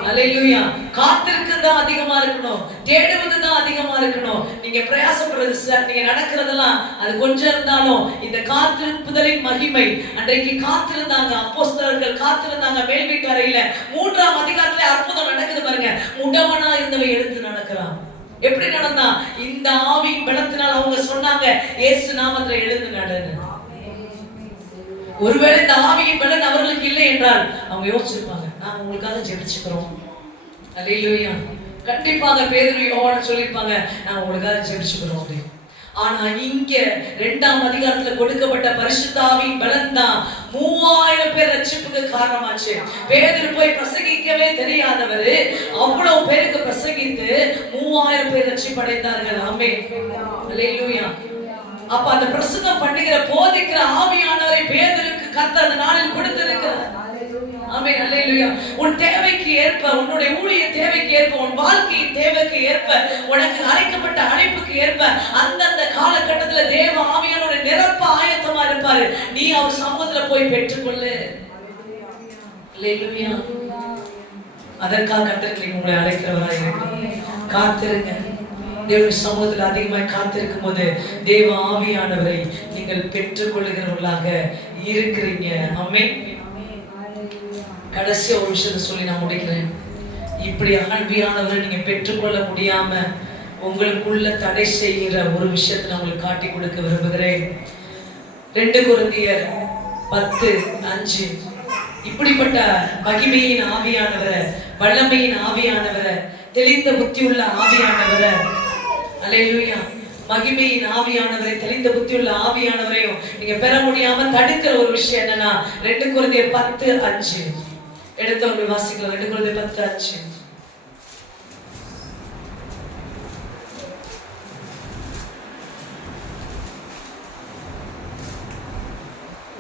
அல்லேலூயா. காத்திருக்கிறது தான் அதிகமா இருக்கணும், தேடுவது தான் அதிகமா இருக்கணும். நீங்க பிரயாசப்படுறது, நீங்க நடக்கிறதெல்லாம் அது கொஞ்சம் இருந்தாலும் இந்த காத்திருப்புதலின் மகிமை. அன்றைக்கு காத்திருந்தாங்க அப்போஸ்தலர்கள், காத்திருந்தாங்க மேல் வீட்டு அறையில. 3ஆம் அதிகாரத்துல அற்புதம் நடக்குது பாருங்க. முடவனா இருந்தவை எடுத்து நடக்கிறான். எப்படி நடந்தா? இந்த ஆவியின் பலத்தினால் அவங்க சொன்னாங்க, இயேசு நாமத்துல எழுந்து நடன்னு. ஒருவேளை இந்த ஆவியின் பலன் அவர்களுக்கு இல்லை என்றால் அவங்க யோசிச்சிருப்பாங்க, நாங்க உங்களுக்காக ஜெபிச்சுக்கிறோம். அல்லேலூயா. கண்டிப்பாக பேதுரு யோவான் சொல்லியிருப்பாங்க, நான் உங்களுக்காக ஜெபிச்சுக்கிறோம் அப்படின்னு. ஆனா இங்க 2ஆம் அதிகாரத்துல கொடுக்கப்பட்ட பரிசுத்த ஆவியின் பலன் தான் 3000 பேர் ரட்சிப்புக்கு காரணமாச்சு. பேதுரு போய் பிரசங்கிக்கவே தெரியாதவர் அவ்வளவு பேருக்கு பிரசங்கித்து 3000 பேர் ரட்சிப்படைந்தார்கள். ஆமென், அல்லேலூயா. அப்ப அந்த பிரசங்கம் பண்ணுகிற போதிக்கிற ஆவியானவரை பேதுருக்கு கர்த்தர் அந்த நாளில் கொடுத்திருக்கிறார். ஆமென், அல்லேலூயா. உன் தேவைக்கு ஏற்ப, உன்னுடைய ஊழிய தேவைக்கு ஏற்ப, உன் வாழ்க்கையின் தேவைக்கு ஏற்ப, உனக்கு அழைக்கப்பட்ட அழைப்புக்கு ஏற்ப அந்தந்த காலகட்டத்துல தேவ ஆவியானவரை நிரப்ப ஆயத்தமா இருப்பாரு. நீ அவர் சமூகத்துல போய் பெற்றுக்கொள்ளு. அல்லேலூயா. அதற்காக கர்த்தர் உங்களை அழைக்கிறவராய் இருக்கிறார். காத்திருங்க. தேவனுடைய சமூகத்தில் அதிகமாய் காத்திருக்கும் போது தேவ ஆவியானவரை நீங்கள் பெற்றுக்கொள்ளுகிறவர்களாக இருக்கிறீங்க. ஆமென். கடைசி ஒரு விஷயத்தை சொல்லி நான் முடிக்கிறேன். இப்படி ஆவியானவரை நீங்க பெற்றுக்கொள்ள முடியாம உங்களுக்குள்ள தடை செய்கிற ஒரு விஷயத்தை நான் உங்களுக்கு காட்டி கொடுக்க விரும்புகிறேன். 2 கொரிந்தியர் 10:5. இப்படிப்பட்ட மகிமையின் ஆவியானவரை, வல்லமையின் ஆவியானவரை, தெளிந்த புத்தியுள்ள ஆவியானவரை, அல்லேலூயா, மகிமையின் ஆவியானவரை, தெளிந்த புத்தியுள்ள ஆவியானவரையும் நீங்க பெற முடியாம தடுக்கிற ஒரு விஷயம் என்னன்னா 2 கொரிந்தியர் 10:5. எடுத்தவங்க வாசிக்கலாம். 2 கொரிந்தியர் 10:5.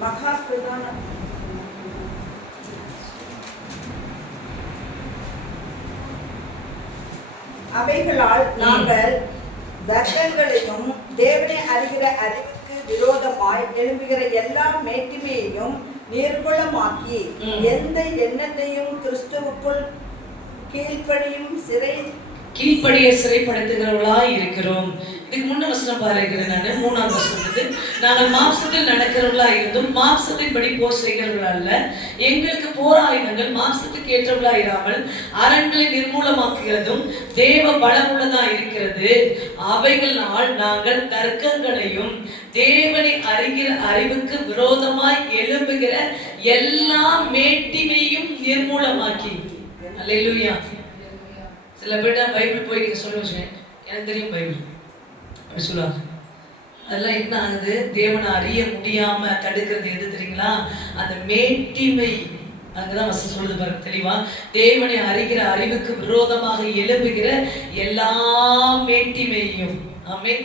மகா பிரதான அவைகளால் நாங்கள் தர்க்கங்களையும் தேவனை அறிகிற அறிவுக்கு விரோதமாய் எழும்புகிற எல்லா மேட்டிமையையும் நிர்மூலமாக்கி எந்த எண்ணத்தையும் கிறிஸ்துவுக்குள் கீழ்ப்படிய சிறைப்படுத்துகிறவர்களாய் இருக்கிறோம். இதுக்கு முன்ன வசனம் பாருகிறேன் நான். 3ஆம் வசனம், நாங்கள் மாம்சத்தில் நடக்கிறவர்களா இருந்தும் மாம்சத்தின்படி போர் செய்கிறவர்கள் அல்ல. எங்களுக்கு போராயுதங்கள் மாம்சத்துக்கு ஏற்றவர்களா இராமல் அரண்களை நிர்மூலமாக்குகிறதும் தேவ பலமுள்ளதா இருக்கிறது. அவைகளால் நாங்கள் தர்க்கங்களையும் தேவனை அறிகிற அறிவுக்கு விரோதமாய் எழும்புகிற எல்லா மேட்டிமையும் நிர்மூலமாக்கி. அல்லேலூயா. சில பேர் பைபிள் போய் நீங்க சொல்ல வச்சுங்க, எனக்கு தெரியும் பைபிள் அப்படி சொல்லுவாங்க. அதெல்லாம் என்ன ஆகுது? தேவனை அறிய முடியாம தடுக்கிறது எது தெரியுங்களா? அந்த மேட்டிமை. அங்கதான் வசனம் சொல்லுது பாருங்க தெளிவா. தேவனை அறிகிற அறிவுக்கு விரோதமாக எழும்புகிற எல்லா மேட்டிமையும். ஆமென்.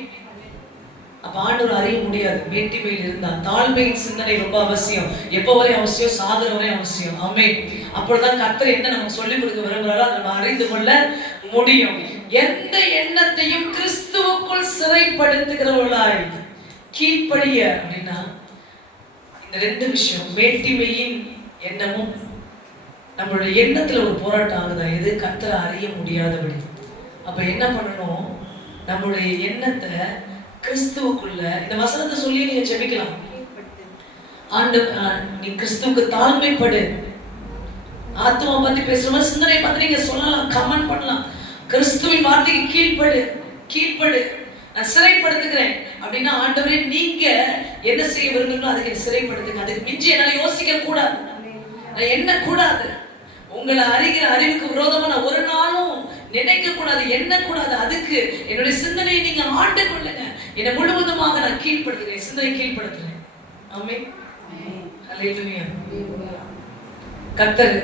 அப்ப ஆண்டவர் அறிய முடியாது மேட்டிமையில் இருந்தா. தாழ்மையின் சிந்தனை ரொம்ப அவசியம். எப்போ வரை அவசியம்? சாகர வரை அவசியம். ஆமென். அப்பொழுதுதான் கர்த்தர் என்ன நமக்கு சொல்லிக் கொடுக்க விரும்புகிறாரோ அதை நம்ம அறிந்து கொள்ள முடியும். எந்த எண்ணத்தையும் கிறிஸ்துவுக்குள் சிறைப்படுத்துகிறவர்களாய் கீழ்ப்படிய அப்படின்னா இந்த 2 விஷயம், மேட்டிமையின் எண்ணமும் நம்மளுடைய எண்ணத்துல ஒரு போராட்டம் ஆகுதா? எது? கர்த்தரை அறிய முடியாதபடி. அப்ப என்ன பண்ணணும்? நம்மளுடைய எண்ணத்தை கிறிஸ்துவுக்குள்ள, இந்த வசனத்தை சொல்லி நீங்க ஜெபிக்கலாம். நீ கிறிஸ்துவுக்கு தாழ்மைப்படு. ஆத்மா பத்தி பேசுற சிந்தனை பத்தி நீங்க சொல்லலாம், கமெண்ட் பண்ணலாம். கிறிஸ்துவின் வார்த்தைக்கு கீழ்ப்படு. நான் சிறைப்படுத்துகிறேன் அப்படின்னா, ஆண்டவரே நீங்க என்ன செய்ய விரும்புங்களோ அதுக்கு சிறைப்படுத்துங்க. அதுக்கு மிஞ்சி என்னால யோசிக்க கூடாது, நான் என்ன கூடாது. உங்களை அறிகிற அறிவுக்கு விரோதமா நான் ஒரு நாளும் நினைக்க கூடாது, என்ன கூடாது. அதுக்கு என்னுடைய சிந்தனையை நீங்க ஆண்டு கொள்ளுங்க. என்னை முழுவதுமாக நான் கீழ்ப்படுத்துகிறேன், சிந்தனை கீழ்ப்படுத்துறேன். ஆமென். அல்லேலூயா. கர்த்தர்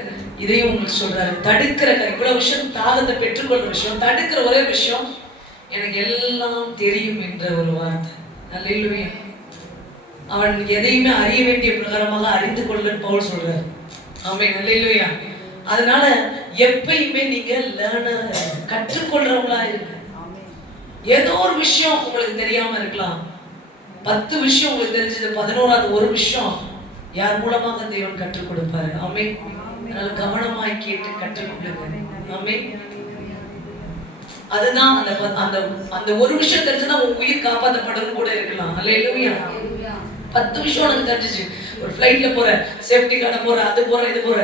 இதையும் உங்களுக்கு சொல்றாரு. தடுக்கிற இவ்வளவு விஷயம், தாகத்தை பெற்றுக்கொள்ற விஷயம், தடுக்கிற ஒரே விஷயம், எனக்கு எல்லாம் தெரியும் என்ற ஒரு வார்த்தை. அல்லேலூயா. அவன் எதையுமே அறிய வேண்டிய பிரகாரமாக அறிந்து கொள்ள பவுல் சொல்றாரு. ஆமென். அல்லேலூயா. அதனால எப்பயுமே நீங்க லேர்னர், கற்றுக்கொள்றவங்களா இருங்க. ஏதோ ஒரு விஷயம் உங்களுக்கு தெரியாம இருக்கலாம். 10 விஷயம் உங்களுக்கு தெரிஞ்சது, 11வது ஒரு விஷயம் யார் மூலமாக தேவன் கற்றுக் கொடுப்பாரு. ஆமென். அதனால கவனமாய் கேட்டு கற்றுக்கொள்ளுங்க. ஆமென். அதுதான் அந்த ஒரு விஷயம் தெரிஞ்சுன்னா உன் உயிர் காப்பாற்றப்படும் கூட இருக்கலாம். அல்லேலூயா. 10 விஷயம் உனக்கு தெரிஞ்சிச்சு. ஒரு ஃப்ளைட்ல போற, சேஃப்டி கார்ட போற, அது போற, இது போற.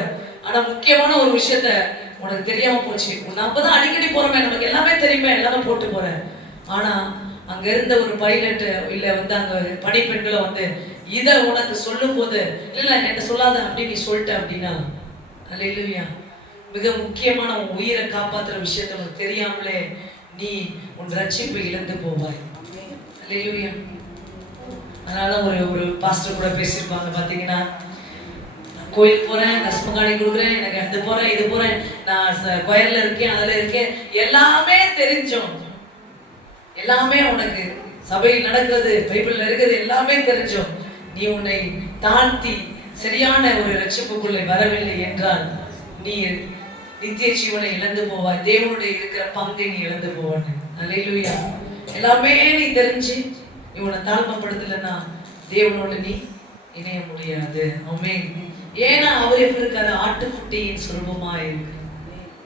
ஆனா முக்கியமான ஒரு விஷயத்த உனக்கு தெரியாம போச்சு. நம்ம தான் அடிக்கடி போறோமே, நமக்கு எல்லாமே தெரியுமே, எல்லாமே போட்டு போறேன். ஆனா அங்க இருந்த ஒரு பைலட் இல்ல அங்க பணிப்பெண்களை இத உனக்கு சொல்லும் போது, இல்ல என்ன சொல்லாத அப்படி நீ சொல்லிட்ட அப்படின்னா, அல்லேலூயா, மிக முக்கியமான உன் உயிரை காப்பாத்துற விஷயத்த உனக்கு தெரியாமலே நீ உன் ரட்சிப்பை இழந்து போவாய். அல்லேலூயா. அதனால ஒரு பாஸ்டர் கூட பேசியிருப்பாங்க பார்த்தீங்கன்னா, கோயில் போறேன், தஸ்மகாணி கொடுக்குறேன், எனக்கு அது போறேன் இது போறேன், நான் கொயர்ல இருக்கேன் அதுல இருக்கேன், எல்லாமே தெரிஞ்சோம், எல்லாமே உனக்கு சபையில் நடக்கிறது பைபிள்ல இருக்கிறது எல்லாமே தெரிஞ்சோம், நீ உன்னை தாழ்த்தி சரியான ஒரு ரட்சிப்புக்குள்ளே வரவில்லை என்றால் நீ நித்திய ஜீவனை இழந்து போவாய். தேவனுடைய இருக்கிற பங்கை நீ இழந்து போவாய். அல்லேலூயா. எல்லாமே நீ தெரிஞ்சு நீ உன்னை தாழ்மைப்படுத்தலைன்னா தேவனோட நீ இணைய முடியாது. ஆமென். ஏன்னா அவர் எப்படி இருக்காரு? ஆட்டுக்குட்டியின் சுரூபமாக இருக்கிறார்,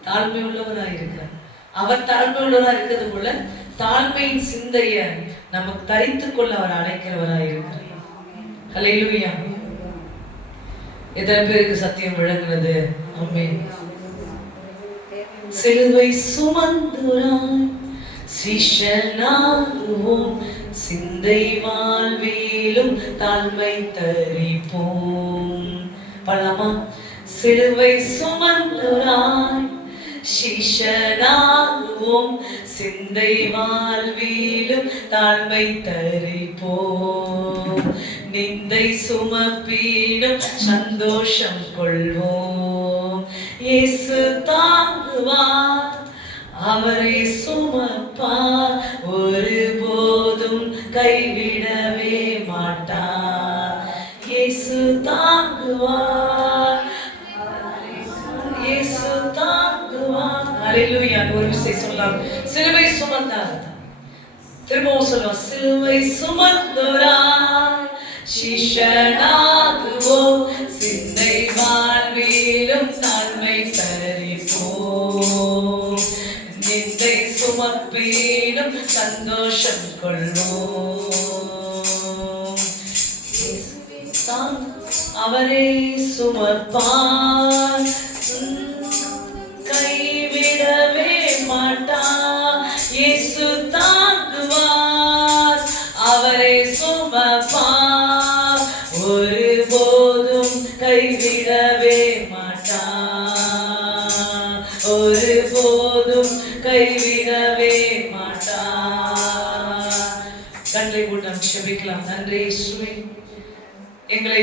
தாழ்மை உள்ளவராக இருக்கிறார். அவர் தாழ்மை உள்ளவராக இருக்கிறது போல தாழ்மையின் சிந்தைய நமக்கு தரித்துக் கொள்ள அவர் அழைக்கிறவராக இருக்கிறார். அல்லேலூயா. எத்தனை பேருக்கு சத்தியம் விளங்குனது? ஆமென். சிலுவை சுமந்துராய் சிஷ்யனாகுவோம், சிந்தை வாழ்விலும் தாழ்மை தரிப்போம். பலமா? சிலுவை சுமந்துராய் சிஷ்யனாகுவோம், சிந்தை வாழ்விலும் தாழ்மை தரிப்போம். நிந்தை சுமப்பீடும் சந்தோஷம் கொள்வோம். இயேசு தாங்குவார், அவரை சுமப்பார், ஒருபோதும் கைவிடவே மாட்டார். இயேசு தாங்குவார், இயேசு தாங்குவார். அல்லேலூயா. ஒரு விஷயம் சொல்லலாம். சிலுவை சுமந்தார். திரும்பவும் சொல்லுவோம். சிலுவை சுமந்தோராய் சிஷ்யனாகுவோம், சிந்தை வாழ்விலும் தாழ்மை தரிப்போம். நிந்தை சுமப்பீடும் சந்தோஷம் கொள்வோம். அவரை சுமப்பார், கைவிடவே மாட்டார். இயேசு தாங்குவார், அவரை சுமப்பார், ஒருபோதும் கைவிடவே மாட்டார், ஒருபோதும் கைவிடவே மாட்டார். கண்களை மூடி நாம் ஜெபிக்கலாம். நன்றி இயேசுவே, எங்களை